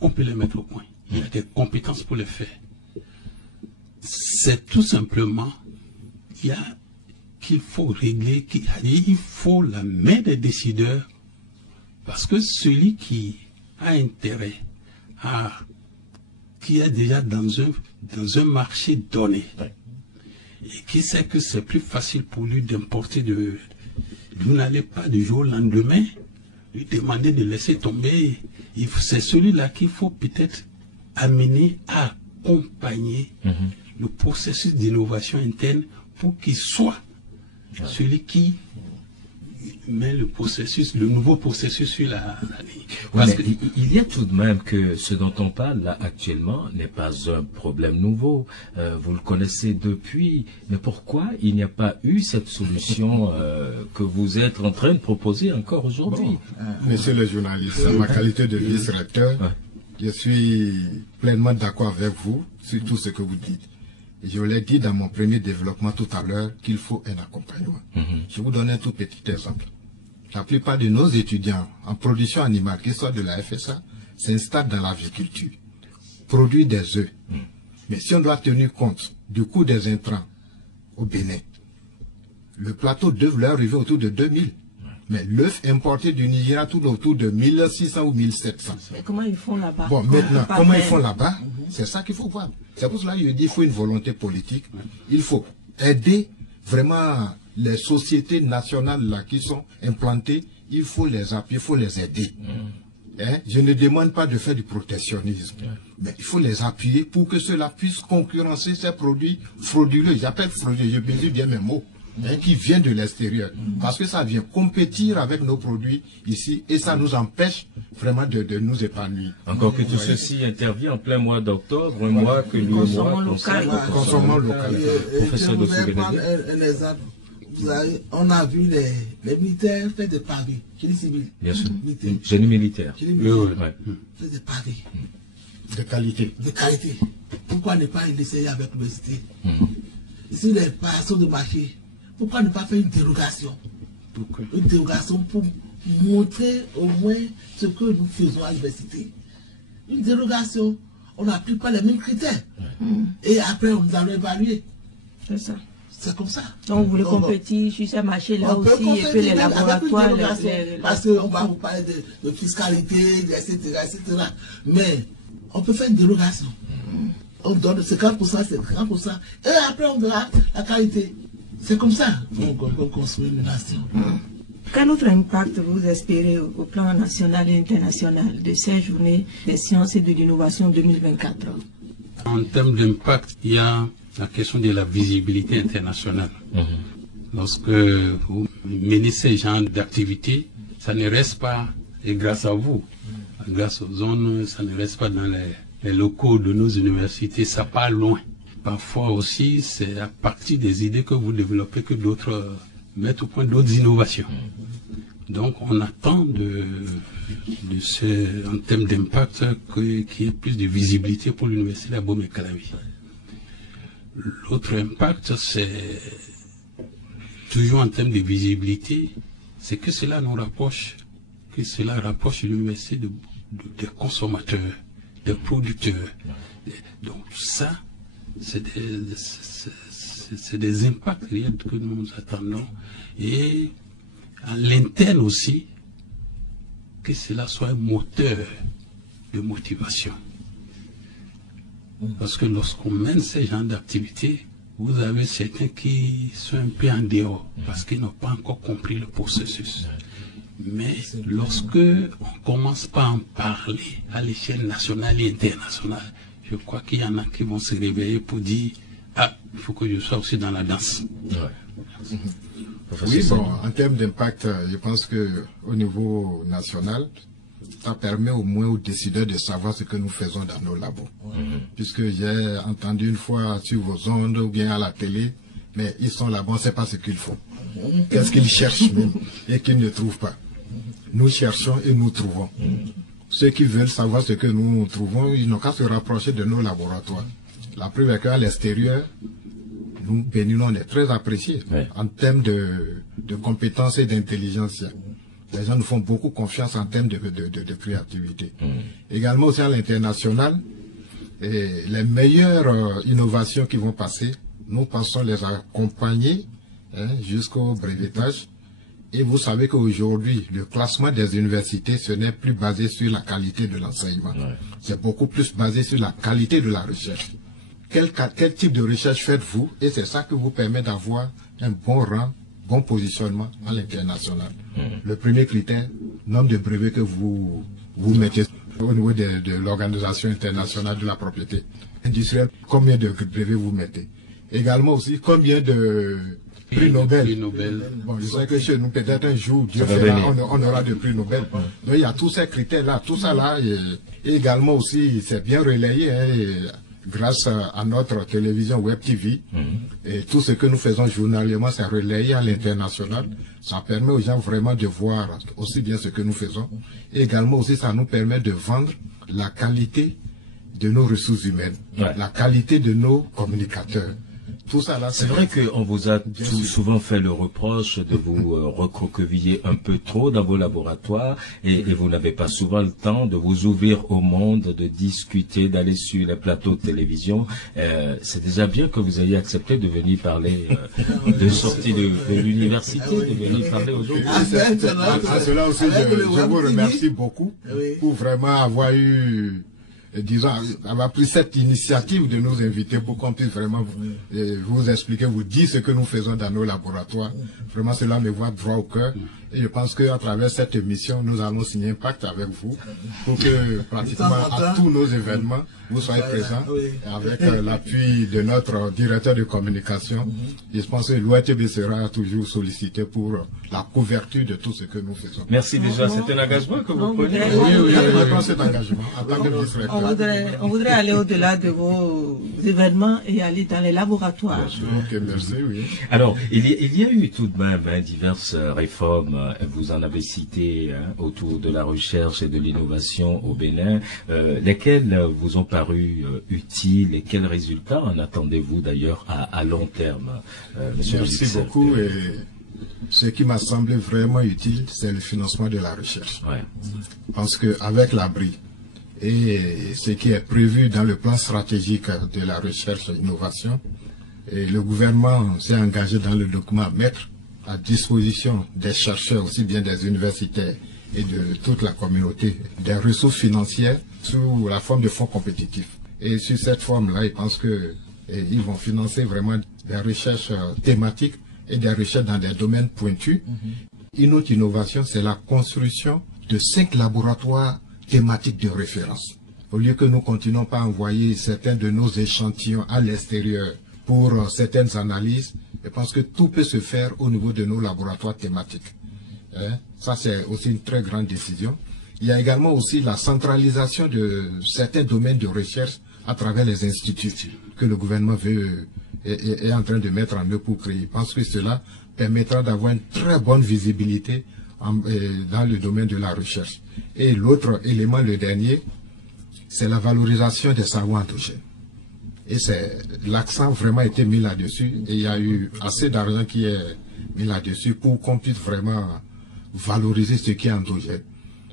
on peut les mettre au point. Il y a des compétences pour le faire. C'est tout simplement qu'il faut régler, il faut la main des décideurs, parce que celui qui a intérêt qui est déjà dans un marché donné, et qui sait que c'est plus facile pour lui d'importer vous n'allez pas du jour au lendemain lui demander de laisser tomber. C'est celui-là qu'il faut peut-être amener à accompagner le processus d'innovation interne pour qu'il soit celui qui met le nouveau processus sur la ligne. Il y a tout de même que ce dont on parle là actuellement n'est pas un problème nouveau. Vous le connaissez depuis, mais pourquoi il n'y a pas eu cette solution que vous êtes en train de proposer encore aujourd'hui? Monsieur le journaliste, en ma qualité de vice-recteur, je suis pleinement d'accord avec vous sur tout ce que vous dites. Je l'ai dit dans mon premier développement tout à l'heure qu'il faut un accompagnement. Je vous donne un tout petit exemple. La plupart de nos étudiants en production animale, qui sortent de la FSA, s'installent dans l'aviculture, produisent des œufs. Mais si on doit tenir compte du coût des intrants au Bénin, le plateau d'œufs leur arrive autour de 2000. Mais l'œuf importé du Nigeria tourne autour de 1600 ou 1700. Mais comment ils font là-bas? Bon, maintenant, comment ils font là-bas? C'est ça qu'il faut voir. C'est pour cela que je dis qu'il faut une volonté politique. Il faut aider vraiment les sociétés nationales là qui sont implantées. Il faut les appuyer, il faut les aider. Hein, je ne demande pas de faire du protectionnisme, mais il faut les appuyer pour que cela puisse concurrencer ces produits frauduleux. J'appelle frauduleux, je mesure bien mes mots, hein, qui viennent de l'extérieur. Parce que ça vient compétir avec nos produits ici et ça nous empêche vraiment de nous épanouir. Encore que tout ceci intervient en plein mois d'octobre, un mois que nous consommons local. Professeur de un exemple. On a vu les militaires faire des pavés, génie civil. Bien sûr. Génie militaire. Génie militaire. Faire des pavés. De qualité. De qualité. Pourquoi ne pas l'essayer avec l'université? Ici, les passations de marché, pourquoi ne pas faire une dérogation? Une dérogation pour montrer au moins ce que nous faisons à l'université. Une dérogation, on n'applique pas les mêmes critères. Et après, on nous allons évaluer. C'est ça. C'est comme ça. Donc vous voulez compétir sur ce marché-là aussi, et puis les laboratoires. Parce qu'on va vous parler de fiscalité, etc., etc. Mais on peut faire une dérogation. On donne 50%, c'est 30%. Et après, on verra la qualité. C'est comme ça qu'on construit une nation. Quel autre impact vous espérez au plan national et international de ces journées des sciences et de l'innovation 2024? En termes d'impact, il y a la question de la visibilité internationale. Lorsque vous menez ces genres d'activités, ça ne reste pas, et grâce à vous, grâce aux zones, ça ne reste pas dans les locaux de nos universités, ça part loin. Parfois aussi, c'est à partir des idées que vous développez que d'autres mettent au point d'autres innovations. Donc on attend en termes d'impact qu'il y ait plus de visibilité pour l'université d'Abomey-Calavi. L'autre impact, c'est toujours en termes de visibilité, c'est que cela nous rapproche, l'université des consommateurs, des producteurs. Donc ça, c'est des impacts réels que nous attendons. Et à l'interne aussi, que cela soit un moteur de motivation. Parce que lorsqu'on mène ces genres d'activités, vous avez certains qui sont un peu en dehors, parce qu'ils n'ont pas encore compris le processus. Mais lorsque on commence par en parler à l'échelle nationale et internationale, je crois qu'il y en a qui vont se réveiller pour dire « Ah, il faut que je sois aussi dans la danse ». Oui, bon, en termes d'impact, je pense qu'au niveau national, ça permet au moins aux décideurs de savoir ce que nous faisons dans nos labos. Puisque j'ai entendu une fois sur vos ondes ou bien à la télé, mais ils sont là-bas, on ne sait pas ce qu'ils font. Qu'est-ce qu'ils cherchent même et qu'ils ne trouvent pas. Nous cherchons et nous trouvons. Ceux qui veulent savoir ce que nous trouvons, ils n'ont qu'à se rapprocher de nos laboratoires. La preuve est qu'à l'extérieur, nous, Béninois, on est très appréciés en termes de compétences et d'intelligence. Les gens nous font beaucoup confiance en termes de créativité. Également aussi à l'international, les meilleures innovations qui vont passer, nous pensons les accompagner jusqu'au brevetage. Et vous savez qu'aujourd'hui, le classement des universités, ce n'est plus basé sur la qualité de l'enseignement. C'est beaucoup plus basé sur la qualité de la recherche. Quel type de recherche faites-vous? Et c'est ça qui vous permet d'avoir un bon rang, bon positionnement à l'international. Le premier critère, nombre de brevets que vous mettez au niveau de l'Organisation internationale de la propriété industrielle, combien de brevets vous mettez. Également aussi, combien de prix Nobel. Bon, je sais que chez nous, peut-être un jour, Dieu fera, on aura de prix Nobel. Donc il y a tous ces critères-là, tout ça là, et également aussi, c'est bien relayé, grâce à notre télévision Web TV, et tout ce que nous faisons journalièrement, c'est relayé à l'international. Ça permet aux gens vraiment de voir aussi bien ce que nous faisons. Et également aussi, ça nous permet de vendre la qualité de nos ressources humaines, la qualité de nos communicateurs. Tout ça là, c'est vrai qu'on vous a souvent fait le reproche de vous recroqueviller un peu trop dans vos laboratoires et vous n'avez pas souvent le temps de vous ouvrir au monde, de discuter, d'aller sur les plateaux de télévision. C'est déjà bien que vous ayez accepté de venir parler de sortie de l'université, de venir parler aux autres. À cela aussi, je vous remercie beaucoup pour vraiment avoir eu disons, avoir pris cette initiative de nous inviter pour qu'on puisse vraiment vous expliquer, vous dire ce que nous faisons dans nos laboratoires. Vraiment, cela me voit droit au cœur. Et je pense qu'à travers cette émission, nous allons signer un pacte avec vous pour que pratiquement à tous nos événements, vous soyez présents avec l'appui de notre directeur de communication. Je pense que l'OITB sera toujours sollicité pour la couverture de tout ce que nous faisons. Merci déjà, c'est un engagement que vous prenez. Oui, je prends cet engagement en tant que vice-recteur. On voudrait aller au-delà de vos événements et aller dans les laboratoires. Ok, merci, oui. Alors, il y a eu tout de même diverses réformes, vous en avez cité, autour de la recherche et de l'innovation au Bénin, lesquelles vous ont paru utiles et quels résultats en attendez-vous d'ailleurs à long terme, monsieur le Merci beaucoup. Et ce qui m'a semblé vraiment utile, c'est le financement de la recherche. Ouais. Parce qu'avec l'abri et ce qui est prévu dans le plan stratégique de la recherche et l'innovation, et le gouvernement s'est engagé dans le document à mettre à disposition des chercheurs, aussi bien des universitaires et de toute la communauté, des ressources financières sous la forme de fonds compétitifs. Et sur cette forme-là, je pense qu'ils vont financer vraiment des recherches thématiques et des recherches dans des domaines pointus. Une autre innovation, c'est la construction de 5 laboratoires thématiques de référence. Au lieu que nous continuons par envoyer certains de nos échantillons à l'extérieur pour certaines analyses, je pense que tout peut se faire au niveau de nos laboratoires thématiques. Ça, c'est aussi une très grande décision. Il y a également aussi la centralisation de certains domaines de recherche à travers les instituts que le gouvernement est en train de mettre en œuvre pour créer. Je pense que cela permettra d'avoir une très bonne visibilité dans le domaine de la recherche. Et l'autre élément, le dernier, c'est la valorisation des savoirs endogènes. Et c'est l'accent vraiment été mis là-dessus. Et il y a eu assez d'argent qui est mis là-dessus pour qu'on puisse vraiment valoriser ce qui est endogène.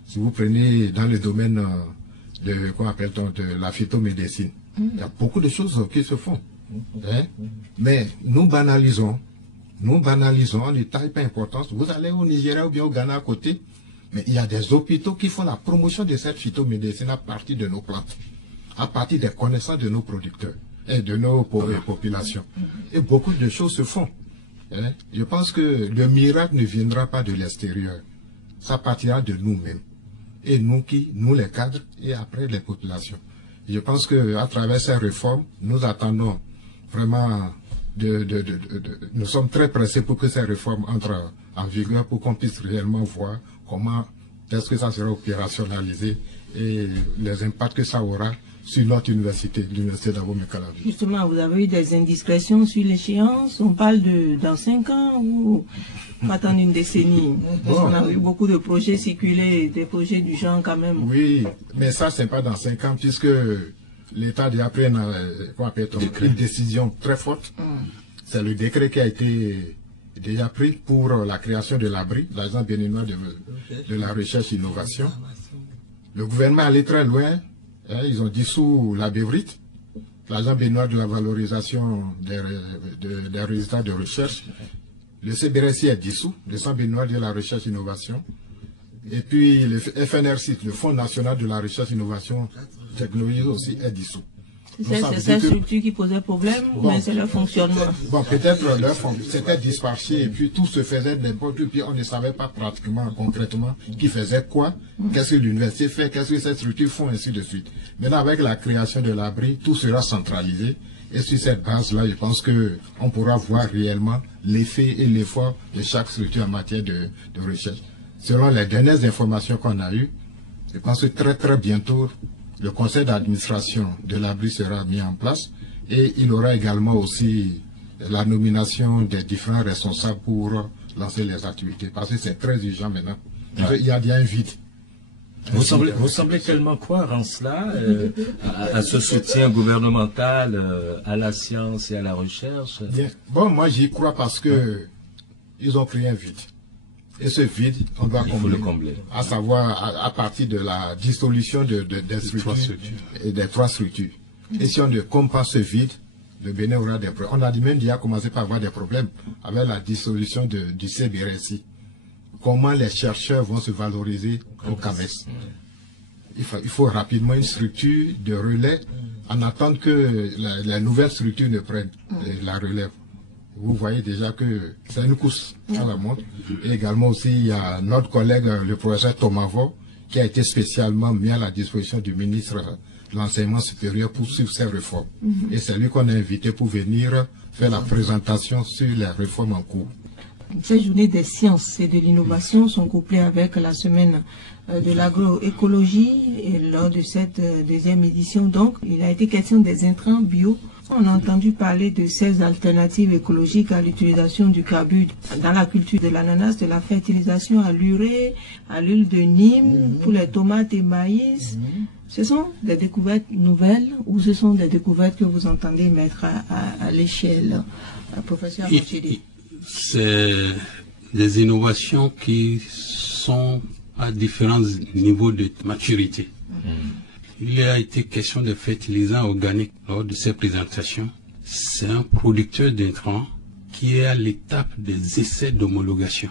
Si vous prenez dans le domaine de la phytomédecine, il y a beaucoup de choses qui se font. Mais nous banalisons, on ne taille pas importance. Vous allez au Nigeria ou bien au Ghana à côté, mais il y a des hôpitaux qui font la promotion de cette phytomédecine à partir de nos plantes, à partir des connaissances de nos producteurs et de nos populations. Et beaucoup de choses se font. Je pense que le miracle ne viendra pas de l'extérieur. Ça partira de nous-mêmes. Et nous les cadres, et après les populations. Je pense qu'à travers ces réformes, nous attendons vraiment nous sommes très pressés pour que ces réformes entrent en vigueur pour qu'on puisse réellement voir comment est-ce que ça sera opérationnalisé et les impacts que ça aura sur notre université, l'université d'Abomey-Calavi. Justement, vous avez eu des indiscrétions sur l'échéance. On parle dans 5 ans ou attendre une décennie. Parce qu'on a eu beaucoup de projets circuler, des projets du genre quand même. Oui, mais ça, c'est pas dans 5 ans puisque l'État a déjà pris une décision très forte. C'est le décret qui a été déjà pris pour la création de l'ABRI, l'Agence béninoise de la recherche et innovation. Le gouvernement est allé très loin. Ils ont dissous la BEVRIT, l'Agence béninoise de la valorisation des résultats de recherche. Le CBRSI est dissous, le Centre béninois de la recherche et innovation. Et puis le FNRC, le Fonds national de la recherche et innovation technologique aussi est dissous. C'est cette structure qui posait problème, mais c'est le fonctionnement. Bon, peut-être c'était dispersé et puis tout se faisait n'importe où, puis on ne savait pas pratiquement, concrètement, qui faisait quoi, qu'est-ce que l'université fait, qu'est-ce que ces structures font, ainsi de suite. Maintenant, avec la création de l'ABRI, tout sera centralisé. Et sur cette base-là, je pense qu'on pourra voir réellement l'effet et l'effort de chaque structure en matière de recherche. Selon les dernières informations qu'on a eues, je pense que très très bientôt, le conseil d'administration de l'ABRI sera mis en place et il aura également aussi la nomination des différents responsables pour lancer les activités. Parce que c'est très urgent maintenant. Il y a bien un vide. Vous semblez tellement croire en cela, à ce soutien gouvernemental à la science et à la recherche? Bien. Bon, moi j'y crois parce que ils ont créé un vide. Et ce vide, on doit le combler. À savoir à partir de la dissolution des structures et des 3 structures. Et si on ne comble pas ce vide, le Bénin aura des problèmes. On a même déjà commencé par avoir des problèmes avec la dissolution du CBRSI. Comment les chercheurs vont se valoriser au CAMES? il faut rapidement une structure de relais en attendant que la nouvelle structure ne prenne la relève. Vous voyez déjà que c'est une course à la montre. Et également aussi, il y a notre collègue, le professeur Tomavo, qui a été spécialement mis à la disposition du ministre de l'Enseignement supérieur pour suivre ces réformes. Et c'est lui qu'on a invité pour venir faire la présentation sur les réformes en cours. Ces journées des sciences et de l'innovation sont couplées avec la semaine de l'agroécologie et lors de cette deuxième édition, donc, il a été question des intrants bio. On a entendu parler de ces alternatives écologiques à l'utilisation du carbure dans la culture de l'ananas, de la fertilisation à l'urée, à l'huile de Nîmes, pour les tomates et maïs. Ce sont des découvertes nouvelles ou ce sont des découvertes que vous entendez mettre à l'échelle, professeur Machidi? C'est des innovations qui sont à différents niveaux de maturité. Il a été question de fertilisants organiques lors de ces présentations. C'est un producteur d'intrants qui est à l'étape des essais d'homologation.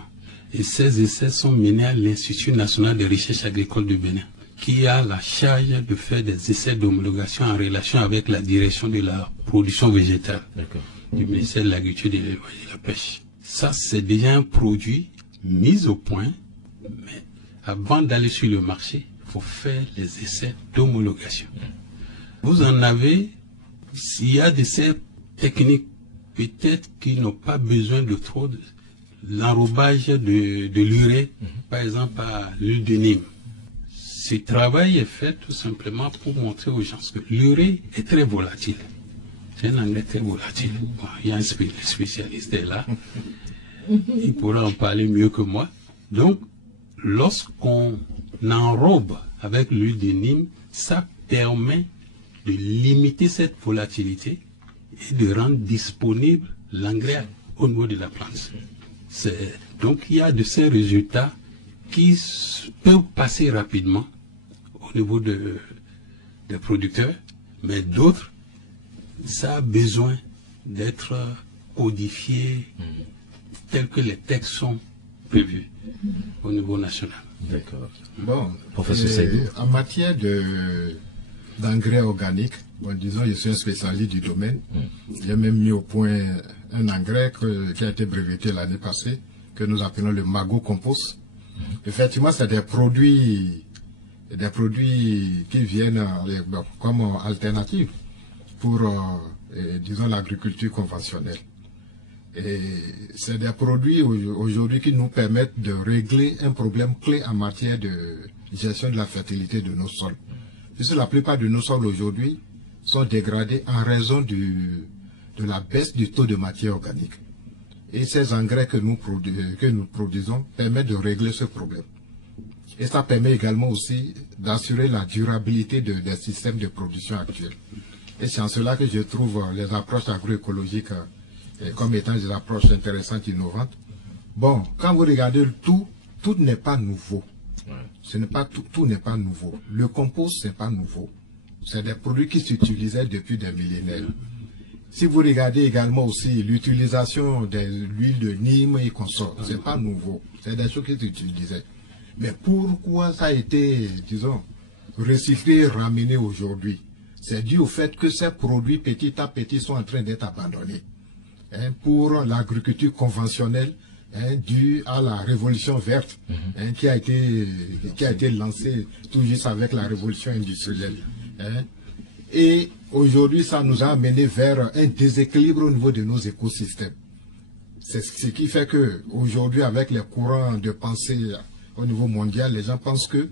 Et ces essais sont menés à l'Institut national de recherche agricole du Bénin, qui a la charge de faire des essais d'homologation en relation avec la direction de la production végétale du ministère de l'Agriculture et de la Pêche. Ça, c'est déjà un produit mis au point, mais avant d'aller sur le marché, il faut faire les essais d'homologation. Vous en avez, s'il y a des essais techniques, peut-être qui n'ont pas besoin de trop de l'enrobage de l'urée, par exemple à l'huile de Nîmes. Ce travail est fait tout simplement pour montrer aux gens que l'urée est très volatile. C'est un engrais très volatile. Bon, il y a un spécialiste là. Il pourra en parler mieux que moi. Donc, lorsqu'on enrobe avec l'huile de Nîmes, ça permet de limiter cette volatilité et de rendre disponible l'engrais au niveau de la plante. Donc, il y a de ces résultats qui peuvent passer rapidement au niveau des producteurs, mais d'autres, ça a besoin d'être codifié tel que les textes sont prévus au niveau national. D'accord. Bon, Professeur Seydou. En matière d'engrais organiques, bon, disons, je suis un spécialiste du domaine. J'ai même mis au point un engrais qui a été breveté l'année passée, que nous appelons le Mago Compost. Effectivement, c'est des produits qui viennent comme alternative pour, disons, l'agriculture conventionnelle. Et c'est des produits aujourd'hui qui nous permettent de régler un problème clé en matière de gestion de la fertilité de nos sols. Puisque la plupart de nos sols aujourd'hui sont dégradés en raison de la baisse du taux de matière organique. Et ces engrais que nous produisons permettent de régler ce problème. Et ça permet également aussi d'assurer la durabilité des systèmes de production actuels. Et c'est en cela que je trouve les approches agroécologiques comme étant des approches intéressantes, innovantes. Bon, quand vous regardez tout n'est pas nouveau. Ce n'est pas tout n'est pas nouveau. Le compost, c'est pas nouveau. C'est des produits qui s'utilisaient depuis des millénaires. Si vous regardez également aussi l'utilisation de l'huile de Nîmes et consorts, c'est pas nouveau. C'est des choses qui s'utilisaient. Mais pourquoi ça a été, disons, recyclé, ramené aujourd'hui? C'est dû au fait que ces produits petit à petit sont en train d'être abandonnés. Pour l'agriculture conventionnelle, due à la révolution verte qui a été lancée tout juste avec la révolution industrielle. Et aujourd'hui, ça nous a amené vers un déséquilibre au niveau de nos écosystèmes. C'est ce qui fait que aujourd'hui, avec les courants de pensée au niveau mondial, les gens pensent que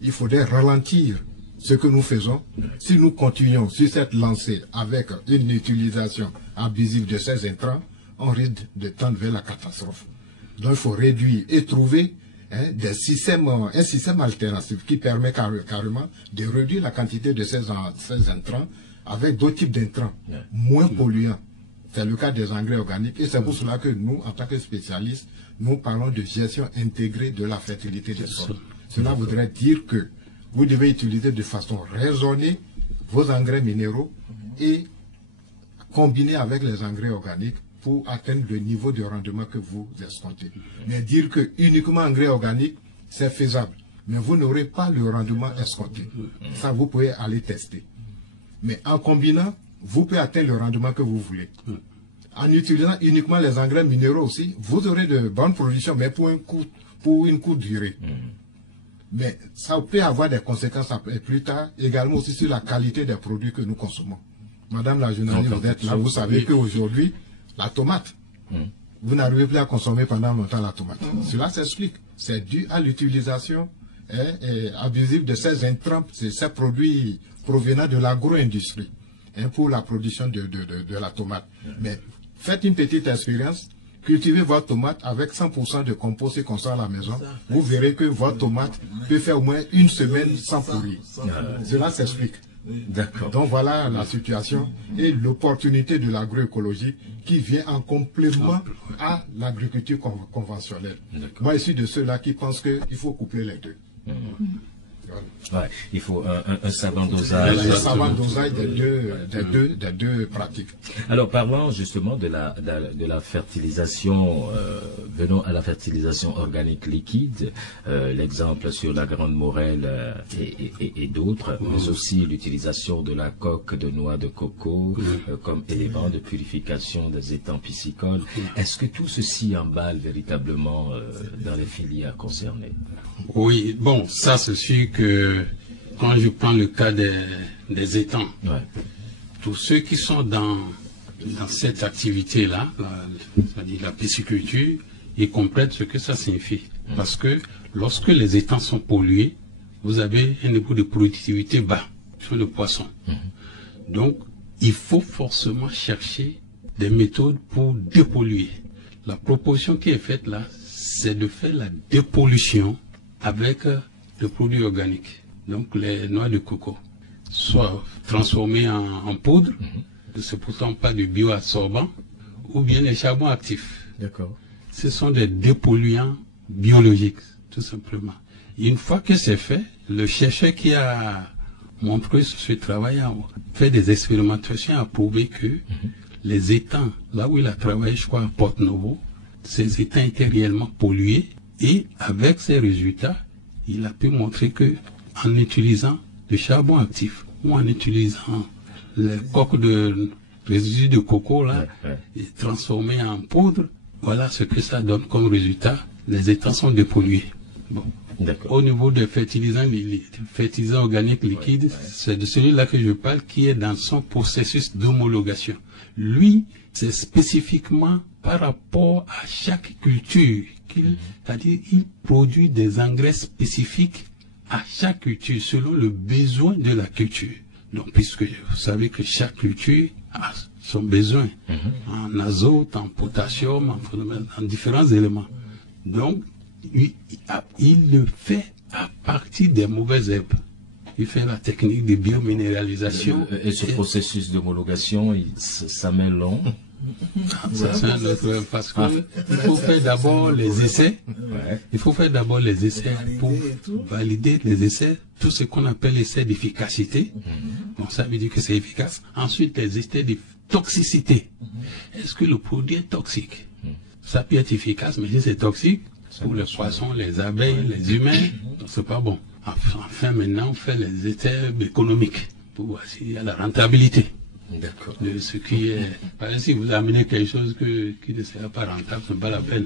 il faudrait ralentir ce que nous faisons. Si nous continuons sur cette lancée avec une utilisation abusive de ces intrants, on risque de tendre vers la catastrophe. Donc il faut réduire et trouver un système alternatif qui permet carrément de réduire la quantité de ces intrants avec d'autres types d'intrants moins polluants. C'est le cas des engrais organiques et c'est pour cela que nous, en tant que spécialistes, nous parlons de gestion intégrée de la fertilité des sols. Cela voudrait dire que vous devez utiliser de façon raisonnée vos engrais minéraux et combiner avec les engrais organiques pour atteindre le niveau de rendement que vous escomptez. Mais dire que uniquement engrais organique, c'est faisable. mais vous n'aurez pas le rendement escompté. Ça, vous pouvez aller tester. Mais en combinant, vous pouvez atteindre le rendement que vous voulez. En utilisant uniquement les engrais minéraux aussi, vous aurez de bonnes productions, mais pour une courte durée. Mais ça peut avoir des conséquences plus tard, également aussi sur la qualité des produits que nous consommons. Madame la journaliste, vous êtes là, vous savez qu'aujourd'hui, la tomate, vous n'arrivez plus à consommer pendant longtemps la tomate. Cela s'explique. C'est dû à l'utilisation abusive de ces intrants, ces produits provenant de l'agro-industrie pour la production de la tomate. Mais faites une petite expérience, cultivez votre tomate avec 100% de compost et construit à la maison. Vous verrez que votre tomate peut faire au moins une semaine sans pourrir. Cela s'explique. D'accord. Donc voilà la situation et l'opportunité de l'agroécologie qui vient en complément à l'agriculture conventionnelle. Moi, je suis de ceux-là qui pensent qu'il faut coupler les deux. Ouais, il faut un savant dosage. Un savant dosage des deux pratiques. Alors, parlons justement de la fertilisation, venons à la fertilisation organique liquide, l'exemple sur la Grande Morelle et d'autres, mais aussi l'utilisation de la coque de noix de coco comme élément de purification des étangs piscicoles. Est-ce que tout ceci emballe véritablement dans les filières concernées? Oui, bon, ça c'est sûr que quand je prends le cas des étangs, tous ceux qui sont dans cette activité-là, c'est-à-dire la pisciculture, ils comprennent ce que ça signifie. Parce que lorsque les étangs sont pollués, vous avez un niveau de productivité bas sur le poisson. Donc, il faut forcément chercher des méthodes pour dépolluer. La proposition qui est faite là, c'est de faire la dépollution avec le produit organique, donc les noix de coco, soit transformées en poudre, c'est pourtant pas du bioabsorbant, ou bien les charbons actifs. D'accord. Ce sont des dépolluants biologiques, tout simplement. Et une fois que c'est fait, le chercheur qui a montré ce travail a fait des expérimentations, a prouvé que les étangs, là où il a travaillé, je crois, à Porto-Novo, ces étangs étaient réellement pollués, et avec ces résultats, il a pu montrer que en utilisant le charbon actif ou en utilisant les coques de résidus de coco là, et transformés en poudre, voilà ce que ça donne comme résultat. Les étangs sont dépollués. Bon. Au niveau des fertilisants organiques liquides, c'est de celui-là que je parle qui est dans son processus d'homologation. Lui, c'est spécifiquement par rapport à chaque culture, c'est-à-dire il produit des engrais spécifiques à chaque culture selon le besoin de la culture. Donc, puisque vous savez que chaque culture a son besoin en azote, en potassium, en différents éléments. Donc, il le fait à partir des mauvaises herbes. Il fait la technique de biominéralisation. Et ce processus d'homologation, ça met long. Ça, c'est un autre, parce qu'il faut faire d'abord les essais. Il faut faire d'abord les essais pour valider les essais, tout ce qu'on appelle essais d'efficacité. Donc ça veut dire que c'est efficace. Ensuite, les essais de toxicité. Est-ce que le produit est toxique? Ça peut être efficace, mais si c'est toxique, pour les poissons, les abeilles, les humains, c'est pas bon. Enfin, maintenant, on fait les essais économiques pour voir s'il y a la rentabilité. D'accord. De ce qui est, par exemple, si vous amenez quelque chose qui ne sera pas rentable, ce n'est pas la peine.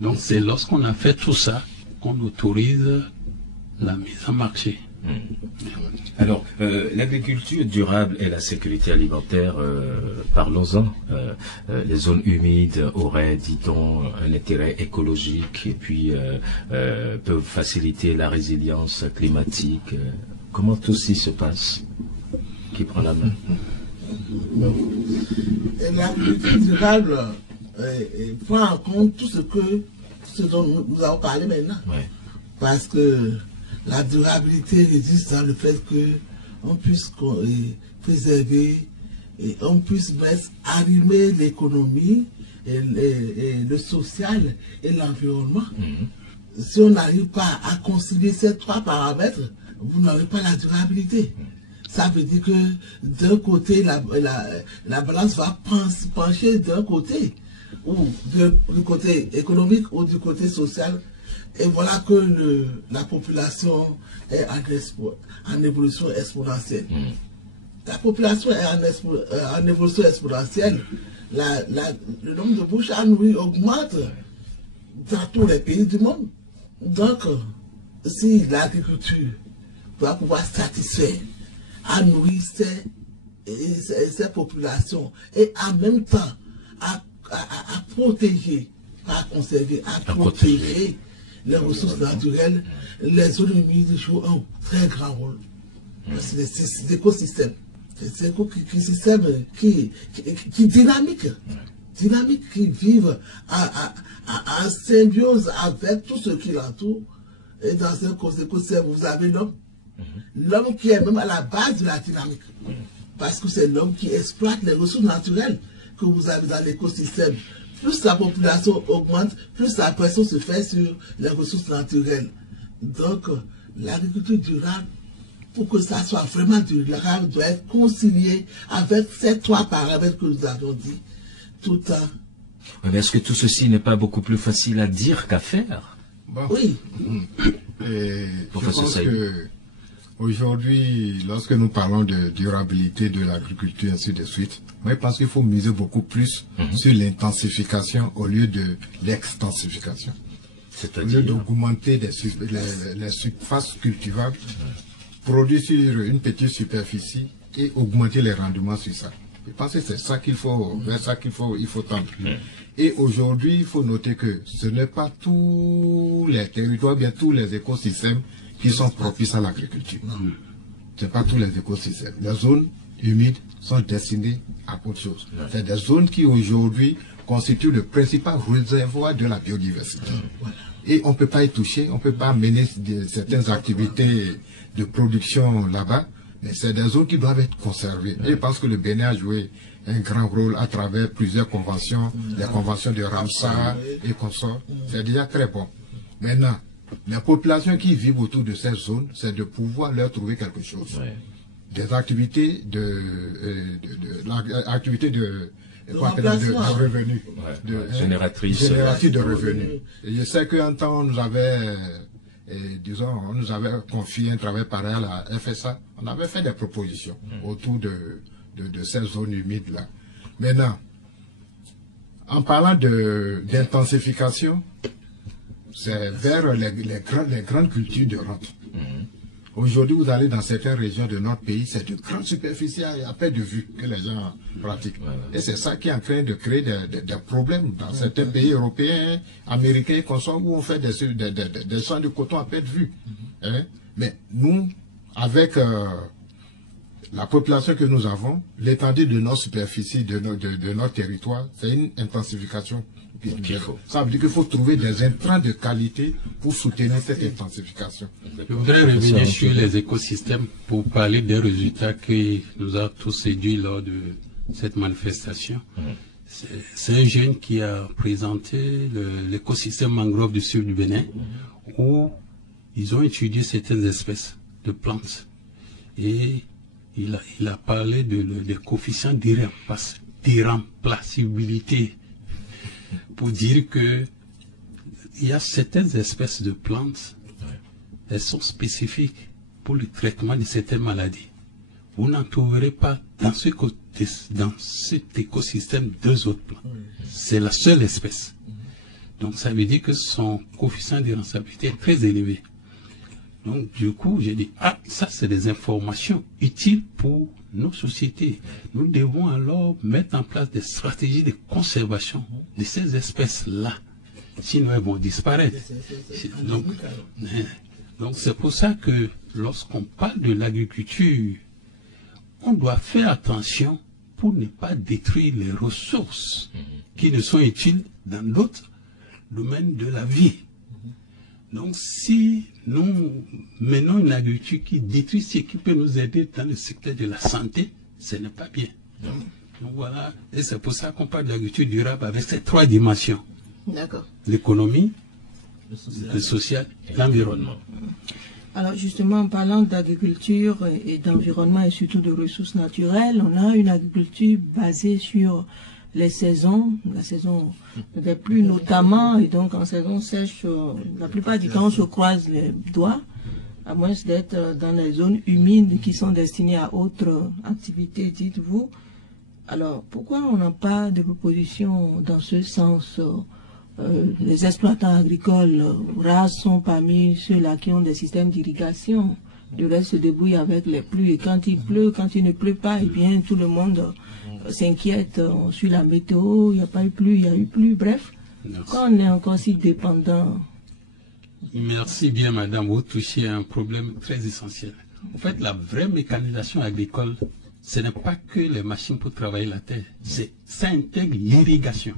Donc c'est lorsqu'on a fait tout ça qu'on autorise la mise en marché. Alors, l'agriculture durable et la sécurité alimentaire, parlons-en. Les zones humides auraient, dit-on, un intérêt écologique et puis peuvent faciliter la résilience climatique. Comment tout ceci se passe? Qui prend la main? L'agriculture durable prend en compte tout ce dont nous avons parlé maintenant. Parce que la durabilité résiste dans le fait qu'on puisse préserver et on puisse arrimer l'économie et le social et l'environnement. Si on n'arrive pas à concilier ces trois paramètres, vous n'aurez pas la durabilité. Ça veut dire que d'un côté, la balance va pencher d'un côté, ou du côté économique ou du côté social, Et voilà que la population est en évolution exponentielle. La population est en évolution exponentielle. Le nombre de bouches à nourrir augmente dans tous les pays du monde. Donc, si l'agriculture doit pouvoir satisfaire, à nourrir ces populations et en même temps à protéger, pas à conserver, à protéger les ressources naturelles, les zones humides jouent un très grand rôle. C'est des écosystèmes. C'est des écosystèmes qui dynamiques, qui vivent en symbiose avec tout ce qui l'entoure. Et dans un écosystème, vous avez l'homme. L'homme qui est même à la base de la dynamique. Parce que c'est l'homme qui exploite les ressources naturelles que vous avez dans l'écosystème. Plus la population augmente, plus la pression se fait sur les ressources naturelles. Donc, l'agriculture durable, pour que ça soit vraiment durable, doit être conciliée avec ces 3 paramètres que nous avons dit tout le temps. Mais est-ce que tout ceci n'est pas beaucoup plus facile à dire qu'à faire? Bon. Oui. Et je pense que aujourd'hui, lorsque nous parlons de durabilité de l'agriculture, ainsi de suite, moi je pense qu'il faut miser beaucoup plus sur l'intensification au lieu de l'extensification. Au lieu d'augmenter les surfaces cultivables, produire sur une petite superficie et augmenter les rendements sur ça. Je pense que c'est ça qu'il faut, vers ça qu'il faut tendre. Et aujourd'hui, il faut noter que ce n'est pas tous les territoires, bien tous les écosystèmes qui sont propices à l'agriculture. Ce n'est pas tous les écosystèmes. Les zones humides sont destinées à autre chose. C'est des zones qui aujourd'hui constituent le principal réservoir de la biodiversité. Et on ne peut pas y toucher, on ne peut pas mener certaines activités de production là-bas, mais c'est des zones qui doivent être conservées. Et je pense que le Bénin a joué un grand rôle à travers plusieurs conventions, les conventions de Ramsar et consorts. C'est déjà très bon. Maintenant, les populations qui vivent autour de ces zones, c'est de pouvoir leur trouver quelque chose. Des activités de revenus. Génératrices de revenus. Et je sais qu'un temps, on nous avait confié un travail pareil à la FSA. On avait fait des propositions autour de ces zones humides-là. Maintenant, en parlant d'intensification, c'est vers les grandes cultures de rente. Aujourd'hui, vous allez dans certaines régions de notre pays, c'est de grandes superficies à perte de vue que les gens pratiquent. Et c'est ça qui est en train de créer des problèmes dans certains pays européens, américains, où on fait des champs de coton à perte de vue. Mais nous, avec la population que nous avons, l'étendue de notre superficie, de notre territoire, c'est une intensification. Ça veut dire qu'il faut trouver des intrants de qualité pour soutenir cette intensification. Je voudrais revenir sur les écosystèmes pour parler des résultats qui nous a tous séduits lors de cette manifestation. C'est un jeune qui a présenté l'écosystème mangrove du sud du Bénin, où ils ont étudié certaines espèces de plantes. Et il a parlé des coefficients d'irremplaçabilité, pour dire que il y a certaines espèces de plantes, elles sont spécifiques pour le traitement de certaines maladies. Vous n'en trouverez pas dans cet écosystème 2 autres plantes. C'est la seule espèce. Donc ça veut dire que son coefficient d'irremplaçabilité est très élevé. Donc du coup, j'ai dit, ça c'est des informations utiles pour nos sociétés. Nous devons alors mettre en place des stratégies de conservation de ces espèces-là. Sinon, elles vont disparaître. Donc c'est pour ça que lorsqu'on parle de l'agriculture, on doit faire attention pour ne pas détruire les ressources qui ne sont utiles dans d'autres domaines de la vie. Donc si nous menons une agriculture qui détruit ce qui peut nous aider dans le secteur de la santé, ce n'est pas bien. Donc voilà, et c'est pour ça qu'on parle d'agriculture durable avec ces 3 dimensions. D'accord. L'économie, le social et l'environnement. Alors justement, en parlant d'agriculture et d'environnement et surtout de ressources naturelles, on a une agriculture basée sur les saisons, la saison des pluies notamment, et donc en saison sèche, la plupart du temps on se croise les doigts, à moins d'être dans les zones humides qui sont destinées à autres activités, dites-vous. Alors, pourquoi on n'a pas de propositions dans ce sens? Les exploitants agricoles rares sont parmi ceux-là qui ont des systèmes d'irrigation. Le reste se débrouille avec les pluies. Et quand il pleut, quand il ne pleut pas, eh bien, tout le monde s'inquiète. On suit la météo, il n'y a pas eu pluie, il y a eu pluie. Bref, quand on est encore si dépendant. Merci bien, madame. Vous touchez à un problème très essentiel. En fait, la vraie mécanisation agricole, ce n'est pas que les machines pour travailler la terre. Ça intègre l'irrigation.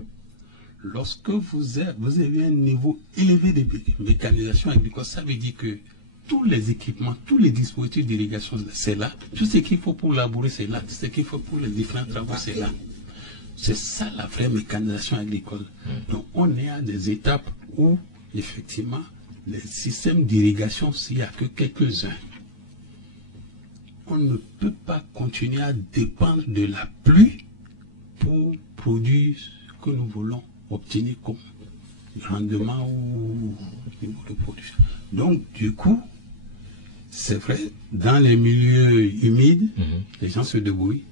Lorsque vous avez un niveau élevé de mécanisation agricole, ça veut dire que tous les équipements, tous les dispositifs d'irrigation, c'est là. Tout ce qu'il faut pour labourer, c'est là. Tout ce qu'il faut pour les différents travaux, c'est là. C'est ça la vraie mécanisation agricole. Donc on est à des étapes où, effectivement, les systèmes d'irrigation, s'il n'y a que quelques-uns, on ne peut pas continuer à dépendre de la pluie pour produire ce que nous voulons obtenir comme rendement ou niveau de production. Donc, du coup, c'est vrai, dans les milieux humides, les gens se débrouillent.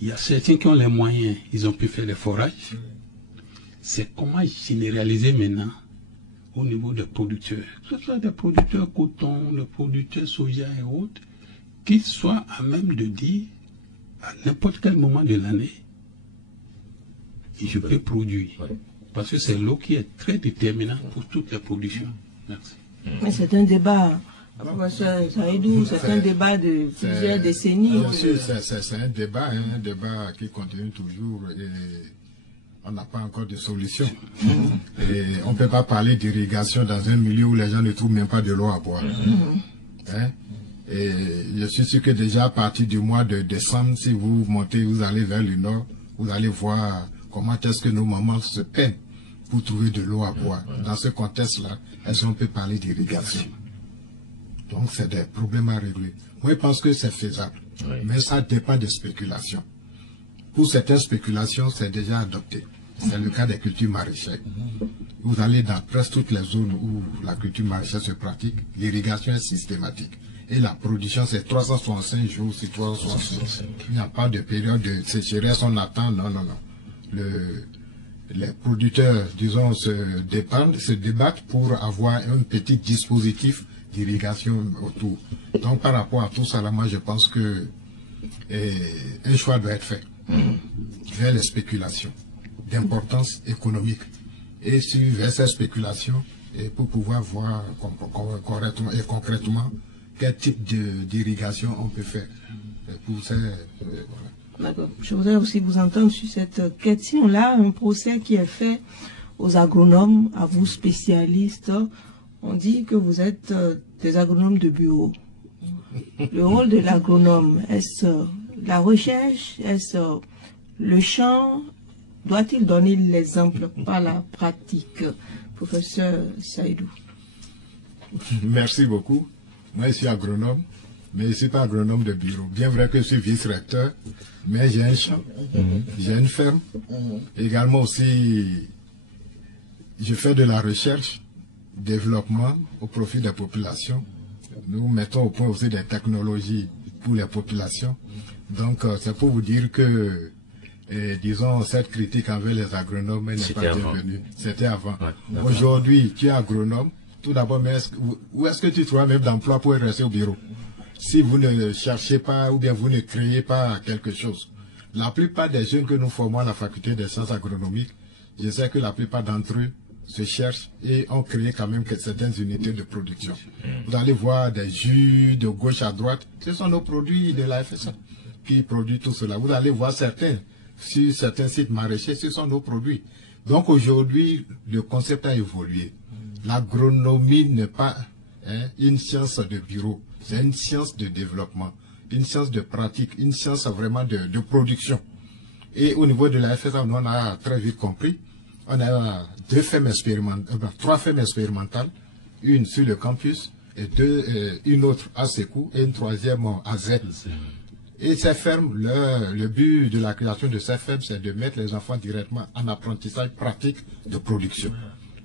Il y a certains qui ont les moyens, ils ont pu faire des forages. C'est comment généraliser maintenant au niveau des producteurs, que ce soit des producteurs coton, des producteurs soja et autres, qu'ils soient à même de dire à n'importe quel moment de l'année, je peux produire. Parce que c'est l'eau qui est très déterminante pour toutes les productions. Merci. Mais c'est un débat, professeur Saïdou, c'est un débat de plusieurs décennies. Bien sûr, c'est un débat qui continue toujours et on n'a pas encore de solution. Et on ne peut pas parler d'irrigation dans un milieu où les gens ne trouvent même pas de l'eau à boire. Hein? Et je suis sûr que déjà à partir du mois de décembre, si vous montez, vous allez vers le nord, vous allez voir comment est-ce que nos mamans se peinent pour trouver de l'eau à boire. Dans ce contexte-là, est-ce qu'on peut parler d'irrigation? Donc c'est des problèmes à régler. Moi je pense que c'est faisable, mais ça dépend des spéculations. Pour certaines spéculations, c'est déjà adopté. C'est le cas des cultures maraîchères. Vous allez dans presque toutes les zones où la culture maraîchère se pratique, l'irrigation est systématique. Et la production, c'est 365 jours sur 365. Il n'y a pas de période de sécheresse, on attend, non. Les producteurs, disons, se débattent pour avoir un petit dispositif d'irrigation autour. Donc, par rapport à tout ça, là, moi, je pense que un choix doit être fait vers les spéculations d'importance économique et vers ces spéculations et pour pouvoir voir correctement et concrètement quel type d'irrigation on peut faire pour ces... voilà. D'accord. Je voudrais aussi vous entendre sur cette question-là, un procès qui est fait aux agronomes, à vous spécialistes. On dit que vous êtes des agronomes de bureau. Le rôle de l'agronome, est-ce la recherche, est-ce le champ? Doit-il donner l'exemple par la pratique? Professeur Saïdou. Merci beaucoup. Moi, je suis agronome, mais je ne suis pas agronome de bureau. Bien vrai que je suis vice-recteur, mais j'ai un champ, j'ai une ferme. Également aussi, je fais de la recherche, développement au profit des populations. Nous mettons au point aussi des technologies pour les populations. Donc, c'est pour vous dire que, disons, cette critique envers les agronomes n'est pas bienvenue. C'était avant. Ouais, aujourd'hui, tu es agronome. Tout d'abord, mais où est-ce que tu trouves même d'emploi pour rester au bureau? Si vous ne cherchez pas ou bien vous ne créez pas quelque chose. La plupart des jeunes que nous formons à la faculté des sciences agronomiques, je sais que la plupart d'entre eux se cherchent et ont créé quand même certaines unités de production. Vous allez voir des jus de gauche à droite, ce sont nos produits de la FSA qui produisent tout cela. Vous allez voir certains, sur certains sites maraîchers, ce sont nos produits. Donc aujourd'hui, le concept a évolué. L'agronomie n'est pas une science de bureau, c'est une science de développement, une science de pratique, une science vraiment de production. Et au niveau de la FSA, on a très vite compris, on a trois fermes expérimentales, une sur le campus, et une autre à Sékou et une troisième à Z. Et ces fermes, le but de la création de ces fermes, c'est de mettre les enfants directement en apprentissage pratique de production.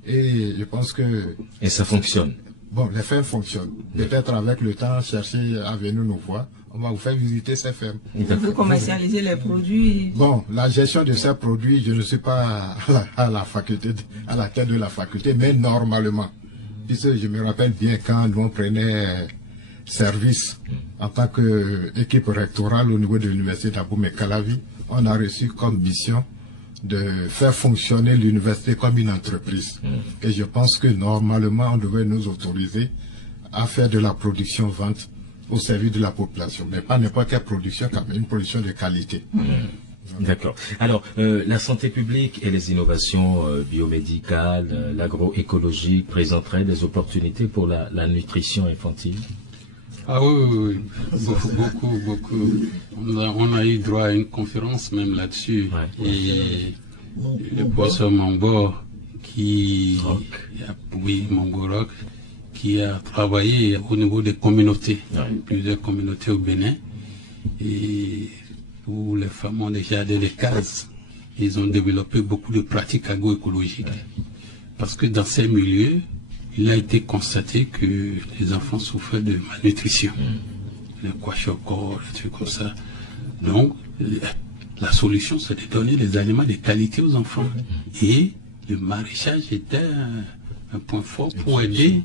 Et je pense que... Et ça fonctionne. Bon, les fermes fonctionnent. Peut-être avec le temps, chercher à venir nous voir. On va vous faire visiter ces fermes. Vous commercialisez les produits. Bon, la gestion de ces produits, je ne suis pas à la faculté, à la tête de la faculté, mais normalement. Puisque je me rappelle bien quand nous on prenait service en tant qu'équipe rectorale au niveau de l'université d'Abomey-Calavi, on a reçu comme mission de faire fonctionner l'université comme une entreprise. Et je pense que normalement, on devrait nous autoriser à faire de la production-vente au service de la population, mais pas n'importe quelle production, quand même une production de qualité. D'accord. Alors, la santé publique et les innovations biomédicales, l'agroécologie présenteraient des opportunités pour la nutrition infantile? Ah oui. Beaucoup. On a eu droit à une conférence même là-dessus. Ouais. Et le professeur Mambo, Mambo qui a travaillé au niveau des communautés, plusieurs communautés au Bénin, et où les femmes ont déjà des cases. Ils ont développé beaucoup de pratiques agroécologiques. Parce que dans ces milieux, il a été constaté que les enfants souffraient de malnutrition. Le kwashiorkor, des trucs comme ça. Donc, la solution, c'est de donner des aliments de qualité aux enfants. Et le maraîchage était un point fort pour aider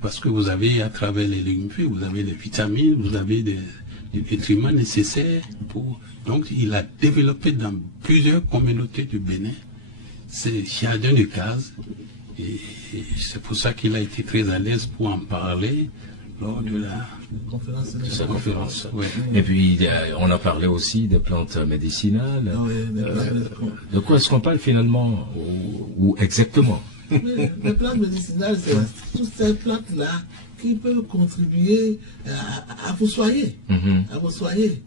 parce que vous avez, à travers les légumes, vous avez des vitamines, vous avez des nutriments nécessaires pour... Donc, il a développé dans plusieurs communautés du Bénin ces jardins de cases. Et c'est pour ça qu'il a été très à l'aise pour en parler lors de sa conférence. Ouais. Et puis, on a parlé aussi des plantes médicinales. De quoi est-ce qu'on parle finalement ou exactement? Les plantes médicinales, c'est toutes ces plantes-là qui peuvent contribuer à vous soigner. À vous soigner.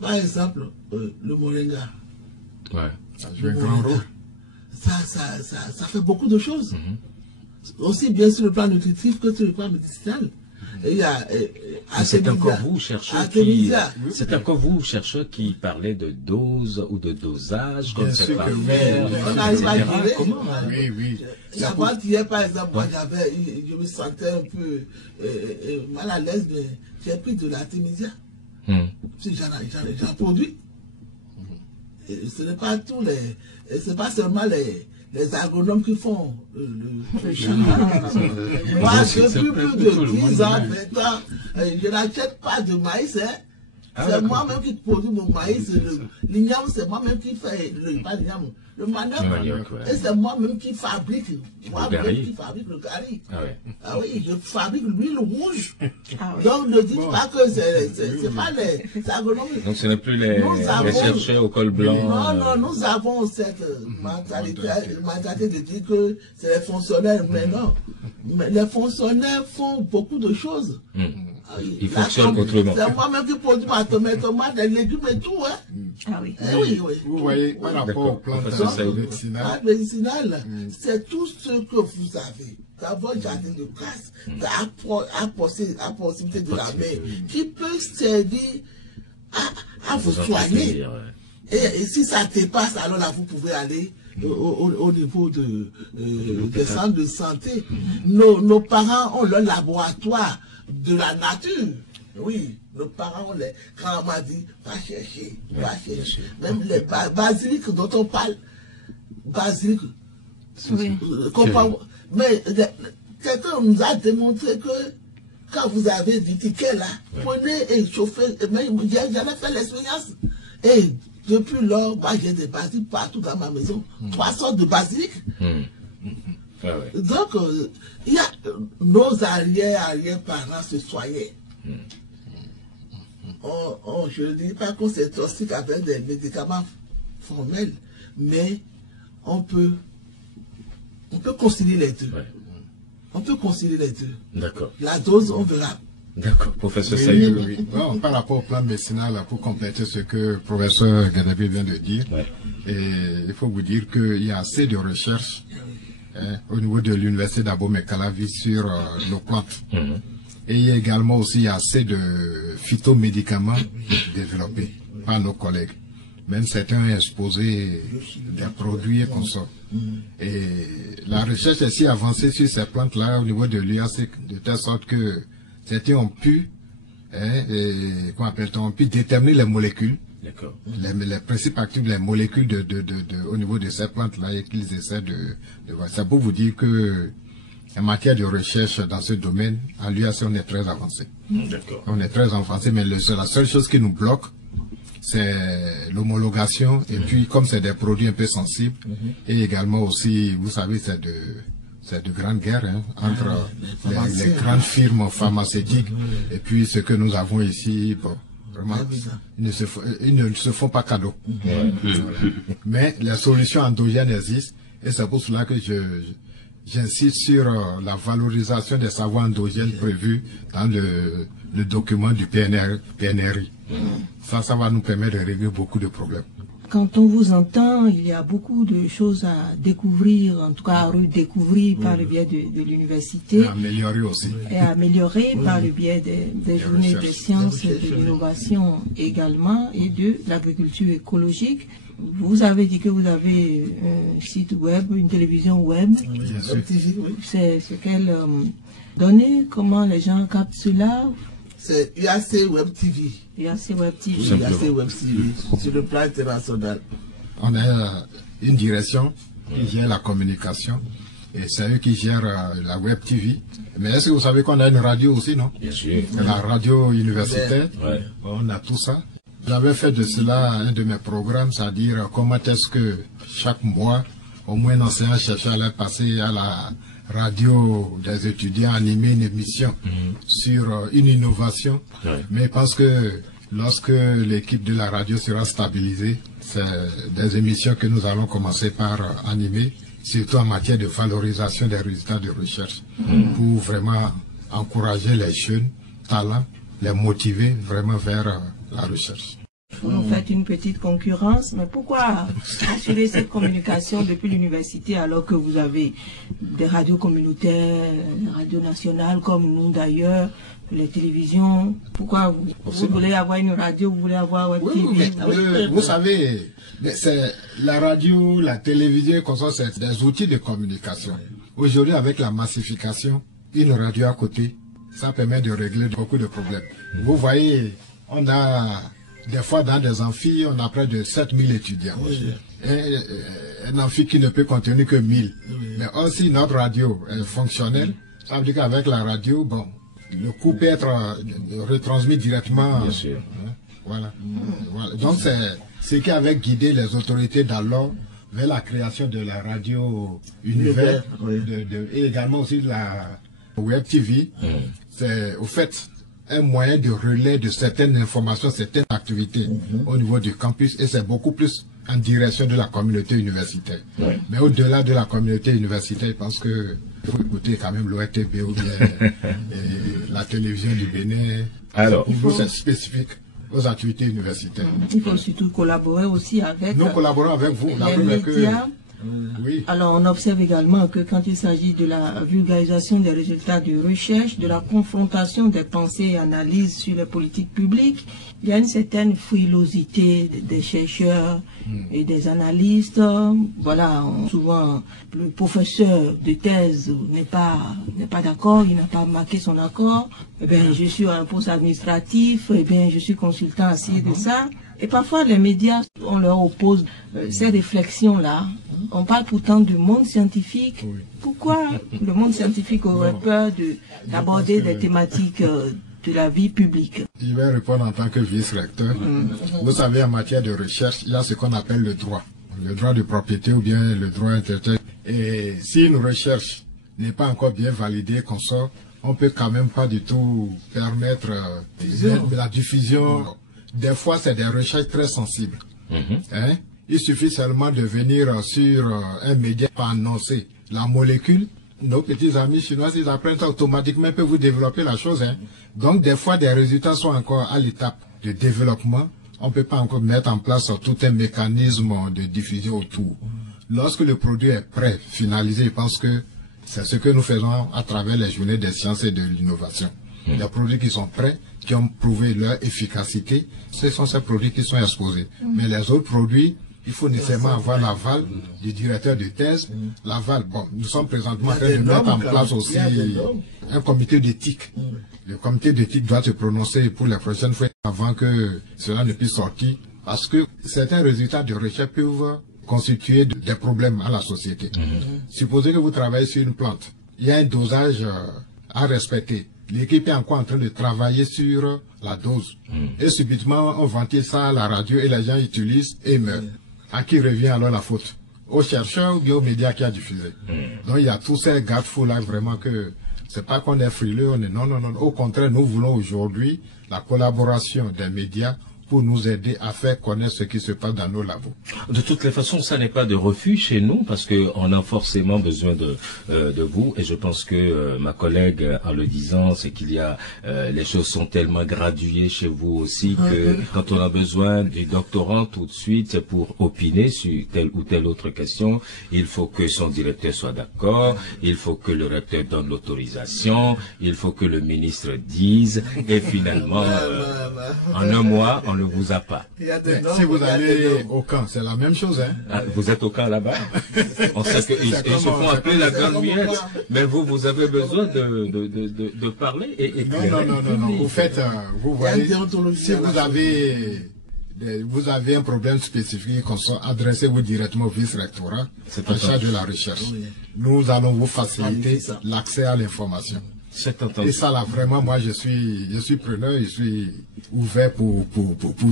Par exemple, le moringa. Ça joue un grand rôle. Ça fait beaucoup de choses. Aussi bien sur le plan nutritif que sur le plan médicinal. C'est encore vous, chercheurs, qui parlez de dose ou de dosage, comme c'est pas faire, on arrive à gérer. Comment? Oui. Avant-hier, par exemple, moi, je me sentais un peu mal à l'aise, mais j'ai pris de l'artémisia. J'en produis. Et ce n'est pas tous c'est pas seulement les agronomes qui font le changement. Moi, depuis plus de 10 ans, 20 ans, je n'achète pas de maïs. C'est moi-même qui produis mon maïs. L'igname, c'est moi-même qui fais le manioc. Et c'est moi-même qui fabrique. Qui fabrique le gari. Ah oui, je fabrique l'huile rouge. Donc ne dites pas que c'est pas les agronomes. Donc ce n'est plus les chercheurs au col blanc. Non, nous avons cette mentalité de dire que c'est les fonctionnaires. Mais non. Mais les fonctionnaires font beaucoup de choses. Ils fonctionnent autrement. C'est moi-même qui produis ma tomate, les légumes et tout. Ah oui. Oui. Vous voyez, par rapport aux plantes médicinales, c'est tout ce que vous avez. D'abord, jardin de casse, à proximité de la mer, qui peut servir à vous soigner. Et si ça dépasse, alors là, vous pouvez aller au niveau des centres de santé. Nos parents ont leur laboratoire de la nature. Oui, nos parents ont les... Quand on m'a dit, va chercher. Même les basiliques dont on parle, mais quelqu'un nous a démontré que quand vous avez du ticket là, prenez et chauffez. J'avais fait l'expérience. Et depuis lors, moi j'ai des basiliques partout dans ma maison. 3 sortes de basiliques. Donc, il y a nos arrière-parents se soignaient. Je ne dis pas qu'on s'est toxique avec des médicaments formels, mais on peut concilier les deux. On peut concilier les deux. D'accord. La dose, on verra. D'accord, professeur Sayou. Oui. Bon, par rapport au plan médicinal, pour compléter ce que le professeur Gaddafi vient de dire, et il faut vous dire qu'il y a assez de recherches au niveau de l'université d'Abomey-Calavi sur nos plantes. Et il y a également aussi assez de phytomédicaments développés par nos collègues. Même certains ont exposé des produits et consorts. Et la recherche est si avancée sur ces plantes-là au niveau de l'UAC, de telle sorte que certains ont pu, ont pu déterminer les molécules, les principes actifs, les molécules au niveau de ces plantes-là, et qu'ils essaient de voir. Ça pour vous dire que en matière de recherche dans ce domaine, à l'UAC, on est très avancé. On est très avancé, mais la seule chose qui nous bloque, c'est l'homologation, et puis comme c'est des produits un peu sensibles, et également aussi, vous savez, c'est de grandes guerres entre les grandes firmes pharmaceutiques, et puis ce que nous avons ici, bon, vraiment, ils ne se font pas cadeau. Mais les solutions endogènes existent, et c'est pour cela que j'insiste sur la valorisation des savoirs endogènes prévus dans le document du PNRI. Ça va nous permettre de régler beaucoup de problèmes. Quand on vous entend, il y a beaucoup de choses à découvrir, en tout cas à redécouvrir par le biais de l'université. À améliorer aussi. Et à améliorer par le biais des journées des sciences, de l'innovation également, et de l'agriculture écologique. Vous avez dit que vous avez un site web, une télévision web. Bien sûr. C'est quelle donnée, comment les gens captent cela? C'est UAC Web TV. UAC Web TV. UAC Web TV, sur le plan international. On a une direction qui gère la communication, et c'est eux qui gèrent la Web TV. Mais est-ce que vous savez qu'on a une radio aussi, non? Bien sûr. La radio universitaire, on a tout ça. J'avais fait de cela un de mes programmes, c'est-à-dire comment est-ce que chaque mois, au moins un enseignant-chercheur allait passer à la radio des étudiants, animer une émission sur une innovation. Mais parce que lorsque l'équipe de la radio sera stabilisée, c'est des émissions que nous allons commencer par animer, surtout en matière de valorisation des résultats de recherche, pour vraiment encourager les jeunes talents, les motiver vraiment vers la recherche. Vous faites une petite concurrence, mais pourquoi assurer cette communication depuis l'université alors que vous avez des radios communautaires, des radios nationales comme nous d'ailleurs, les télévisions? Pourquoi vous voulez avoir une radio, vous voulez avoir Web TV? Vous savez, c'est la radio, la télévision, comme ça, c'est des outils de communication. Aujourd'hui, avec la massification, une radio à côté, ça permet de régler beaucoup de problèmes. Vous voyez, on a des fois dans des amphis, on a près de 7000 étudiants. Un amphi qui ne peut contenir que 1000. Mais aussi notre radio est fonctionnelle. Ça veut dire qu'avec la radio, bon, le coût peut être retransmis directement. Bien sûr. Voilà. Donc c'est ce qui avait guidé les autorités d'alors vers la création de la radio univers et également aussi de la Web TV. C'est au fait un moyen de relais de certaines informations, certaines activités au niveau du campus, et c'est beaucoup plus en direction de la communauté universitaire. Mais au-delà de la communauté universitaire, parce que il faut écouter quand même l'ORTB ou bien la télévision du Bénin. Alors, c'est spécifique aux activités universitaires. Il faut surtout collaborer aussi avec nous collaborons avec vous. les médias. Oui. Alors, on observe également que quand il s'agit de la vulgarisation des résultats de recherche, de la confrontation des pensées et analyses sur les politiques publiques, il y a une certaine frilosité des chercheurs et des analystes. Voilà, souvent, le professeur de thèse n'est pas d'accord, il n'a pas marqué son accord. Eh bien, je suis un poste administratif, eh bien, je suis consultant assis de ça. Et parfois, les médias, on leur oppose ces réflexions-là. On parle pourtant du monde scientifique. Pourquoi le monde scientifique aurait peur d'aborder des thématiques de la vie publique? Je vais répondre en tant que vice-recteur. Vous savez, en matière de recherche, il y a ce qu'on appelle le droit. Le droit de propriété ou bien le droit intellectuel. Et si une recherche n'est pas encore bien validée, qu'on sort, on peut quand même pas du tout permettre la diffusion. Des fois, c'est des recherches très sensibles. Il suffit seulement de venir sur un média pour annoncer la molécule. Nos petits amis chinois, ils apprennent ça automatiquement, ils peuvent vous développer la chose. Donc, des fois, des résultats sont encore à l'étape de développement. On ne peut pas encore mettre en place tout un mécanisme de diffusion autour. Lorsque le produit est prêt, finalisé, je pense que c'est ce que nous faisons à travers les journées des sciences et de l'innovation. Les produits qui sont prêts, qui ont prouvé leur efficacité, ce sont ces produits qui sont exposés. Mais les autres produits, il faut nécessairement avoir l'aval du directeur de thèse. L'aval, bon, nous sommes présentement en train de mettre en place aussi un comité d'éthique. Le comité d'éthique doit se prononcer pour les prochaines fois avant que cela ne puisse sortir. Parce que certains résultats de recherche peuvent constituer des problèmes à la société. Supposez que vous travaillez sur une plante. Il y a un dosage à respecter. L'équipe est encore en train de travailler sur la dose. Et subitement, on ventile ça à la radio et les gens utilisent et meurent. À qui revient alors la faute? Aux chercheurs ou bien aux médias qui a diffusé. Donc il y a tous ces garde-fous là vraiment que c'est pas qu'on est frileux, on est non. Au contraire, nous voulons aujourd'hui la collaboration des médias pour nous aider à faire connaître ce qui se passe dans nos labos. De toutes les façons, ça n'est pas de refus chez nous parce que on a forcément besoin de vous. Et je pense que ma collègue, en le disant, c'est qu'il y a les choses sont tellement graduées chez vous aussi que quand on a besoin du doctorant tout de suite, c'est pour opiner sur telle ou telle autre question. Il faut que son directeur soit d'accord. Il faut que le recteur donne l'autorisation. Il faut que le ministre dise. Et finalement, en un mois, on ne vous a pas. Si vous allez au camp, c'est la même chose. Hein? Ah, vous êtes au camp là-bas. On sait qu'ils se font appeler la grande muette. Mais vous avez besoin de parler et non. Vous faites, vous voyez, si vous avez un problème spécifique, adressez-vous directement au vice-rectorat en charge de la recherche. Nous allons vous faciliter l'accès à l'information. Et ça là, vraiment, moi je suis preneur, je suis ouvert pour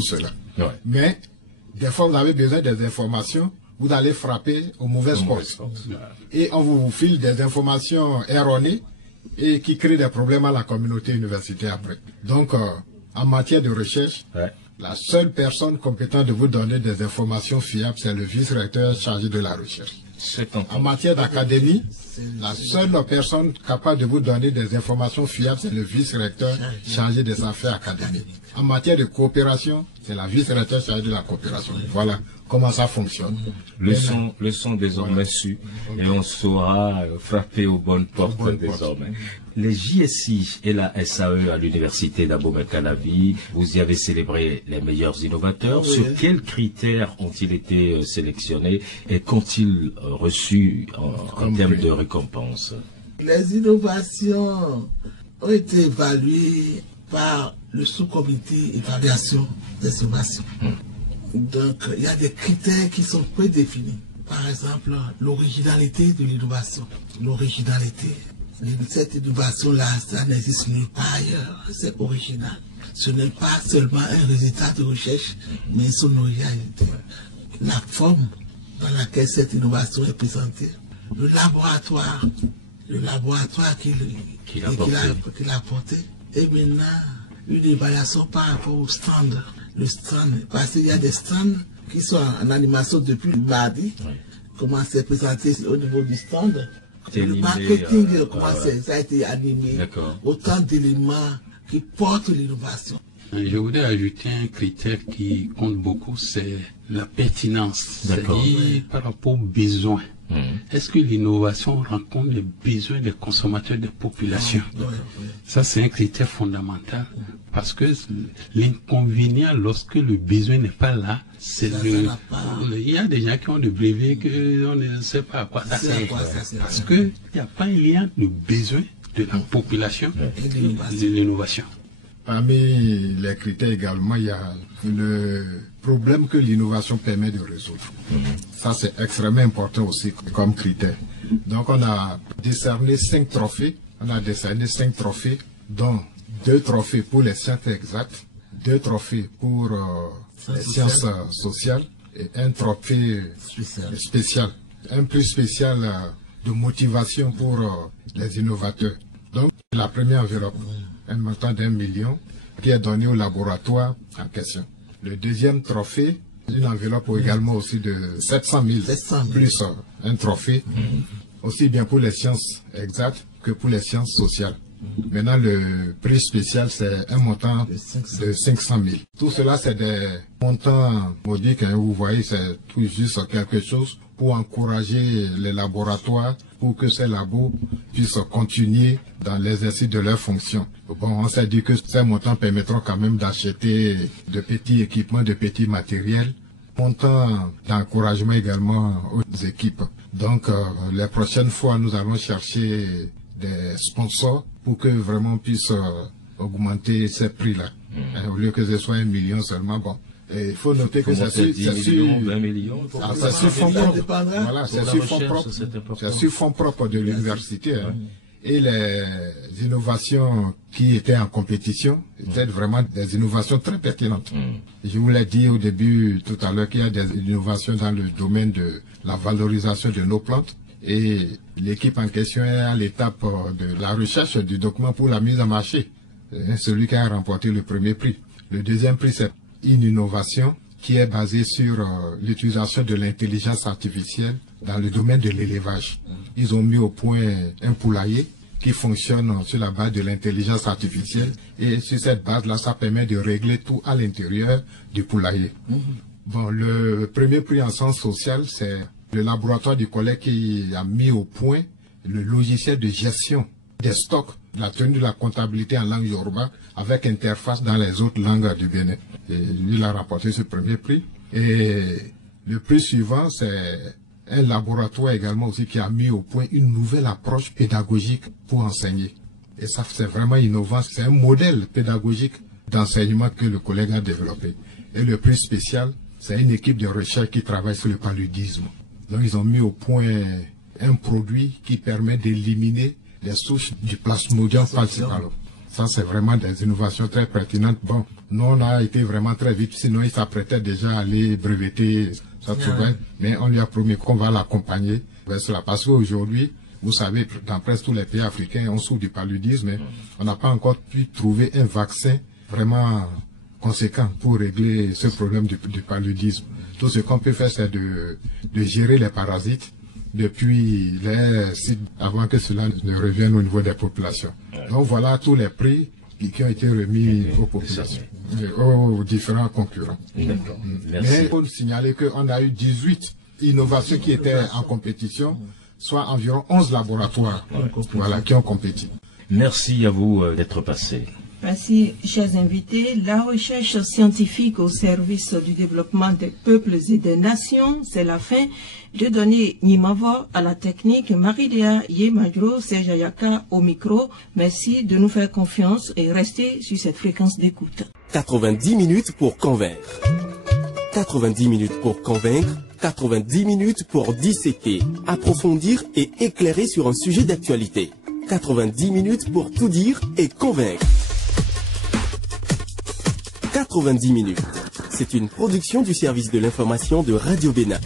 cela. Ouais. Mais des fois vous avez besoin des informations, vous allez frapper aux mauvaises portes. Et on vous file des informations erronées et qui créent des problèmes à la communauté universitaire après. Donc en matière de recherche, la seule personne compétente de vous donner des informations fiables, c'est le vice-recteur chargé de la recherche. En matière d'académie, la seule personne capable de vous donner des informations fiables, c'est le vice-recteur chargé des affaires académiques. En matière de coopération, c'est la vice-recteur chargée de la coopération. Voilà comment ça fonctionne. Le son désormais su et on saura frapper aux bonnes portes désormais. Les JSI et la SAE à l'université d'Abomey-Calavi, vous y avez célébré les meilleurs innovateurs. Sur quels critères ont-ils été sélectionnés et qu'ont-ils reçu en termes de récompense? Les innovations ont été évaluées par le sous-comité évaluation des innovations. Donc, il y a des critères qui sont prédéfinis. Par exemple, l'originalité de l'innovation. L'originalité. Cette innovation-là, ça n'existe nulle part ailleurs. C'est original. Ce n'est pas seulement un résultat de recherche, mais son originalité. La forme dans laquelle cette innovation est présentée. Le laboratoire qu'il a apporté. Et maintenant, une évaluation par rapport au stand. Le stand, parce qu'il y a des stands qui sont en animation depuis le mardi. Comment c'est présenté au niveau du stand. Le marketing, comment ça a été animé. Autant d'éléments qui portent l'innovation. Je voudrais ajouter un critère qui compte beaucoup, c'est la pertinence. C'est-à-dire par rapport aux besoins. Est-ce que l'innovation rencontre les besoins des consommateurs des populations? Ça, c'est un critère fondamental. Parce que l'inconvénient, lorsque le besoin n'est pas là, c'est il y a des gens qui ont des brevets qu'on ne sait pas à quoi ça sert. Parce qu'il n'y a pas un lien de besoin de la population de l'innovation. Parmi les critères également, il y a le problème que l'innovation permet de résoudre. Ça, c'est extrêmement important aussi comme critère. Donc, on a décerné 5 trophées. On a décerné 5 trophées, dont 2 trophées pour les sciences exactes, 2 trophées pour les sciences sociales et un trophée spécial. Un prix spécial de motivation pour les innovateurs. Donc, la première enveloppe, un montant d'1 million qui est donné au laboratoire en question. Le deuxième trophée, une enveloppe également aussi de 700 000, plus un trophée, aussi bien pour les sciences exactes que pour les sciences sociales. Maintenant, le prix spécial, c'est un montant de 500 000. Tout cela, c'est des montants modiques. Hein, vous voyez, c'est tout juste quelque chose pour encourager les laboratoires, pour que ces labos puissent continuer dans l'exercice de leurs fonctions. Bon, on s'est dit que ces montants permettront quand même d'acheter de petits équipements, de petits matériels, montant d'encouragement également aux équipes. Donc, les prochaines fois, nous allons chercher des sponsors pour que vraiment on puisse augmenter ces prix-là. Au lieu que ce soit 1 million seulement, bon. Et il faut noter que c'est sur 20 millions. C'est sur fonds propres. Voilà, c'est sur fonds propres. C'est sur fonds propres de l'université. Hein. Et les innovations qui étaient en compétition étaient vraiment des innovations très pertinentes. Je vous l'ai dit au début, tout à l'heure, qu'il y a des innovations dans le domaine de la valorisation de nos plantes. Et l'équipe en question est à l'étape de la recherche du document pour la mise en marché. Celui qui a remporté le premier prix. Le deuxième prix, c'est une innovation qui est basée sur l'utilisation de l'intelligence artificielle dans le domaine de l'élevage. Ils ont mis au point un poulailler qui fonctionne sur la base de l'intelligence artificielle et sur cette base-là, ça permet de régler tout à l'intérieur du poulailler. Bon, le premier prix en sens social, c'est le laboratoire du collège qui a mis au point le logiciel de gestion des stocks, la tenue de la comptabilité en langue yoruba avec interface dans les autres langues du Bénin. Et lui, il a remporté ce premier prix. Et le prix suivant, c'est un laboratoire également aussi qui a mis au point une nouvelle approche pédagogique pour enseigner. Et ça, c'est vraiment innovant. C'est un modèle pédagogique d'enseignement que le collègue a développé. Et le prix spécial, c'est une équipe de recherche qui travaille sur le paludisme. Donc, ils ont mis au point un produit qui permet d'éliminer les souches du Plasmodium falciparum. Ça, c'est vraiment des innovations très pertinentes. Bon, nous, on a été vraiment très vite, sinon il s'apprêtait déjà à aller breveter ça mais on lui a promis qu'on va l'accompagner vers cela. Parce qu'aujourd'hui, vous savez, dans presque tous les pays africains, on souffre du paludisme, mais on n'a pas encore pu trouver un vaccin vraiment conséquent pour régler ce problème du paludisme. Tout ce qu'on peut faire, c'est de gérer les parasites depuis les sites avant que cela ne revienne au niveau des populations. Donc voilà tous les prix qui ont été remis aux populations, aux différents concurrents. Merci. Mais il faut signaler qu'on a eu 18 innovations qui étaient en compétition, soit environ 11 laboratoires qui ont compétit. Merci à vous d'être passé. Ainsi, chers invités, la recherche scientifique au service du développement des peuples et des nations, c'est la fin. De donner Nimavo à la technique, Marie-Léa Yemadro, Sejayaka au micro. Merci de nous faire confiance et rester sur cette fréquence d'écoute. 90 minutes pour convaincre. 90 minutes pour convaincre. 90 minutes pour disséquer, approfondir et éclairer sur un sujet d'actualité. 90 minutes pour tout dire et convaincre. 90 minutes. C'est une production du service de l'information de Radio Bénin.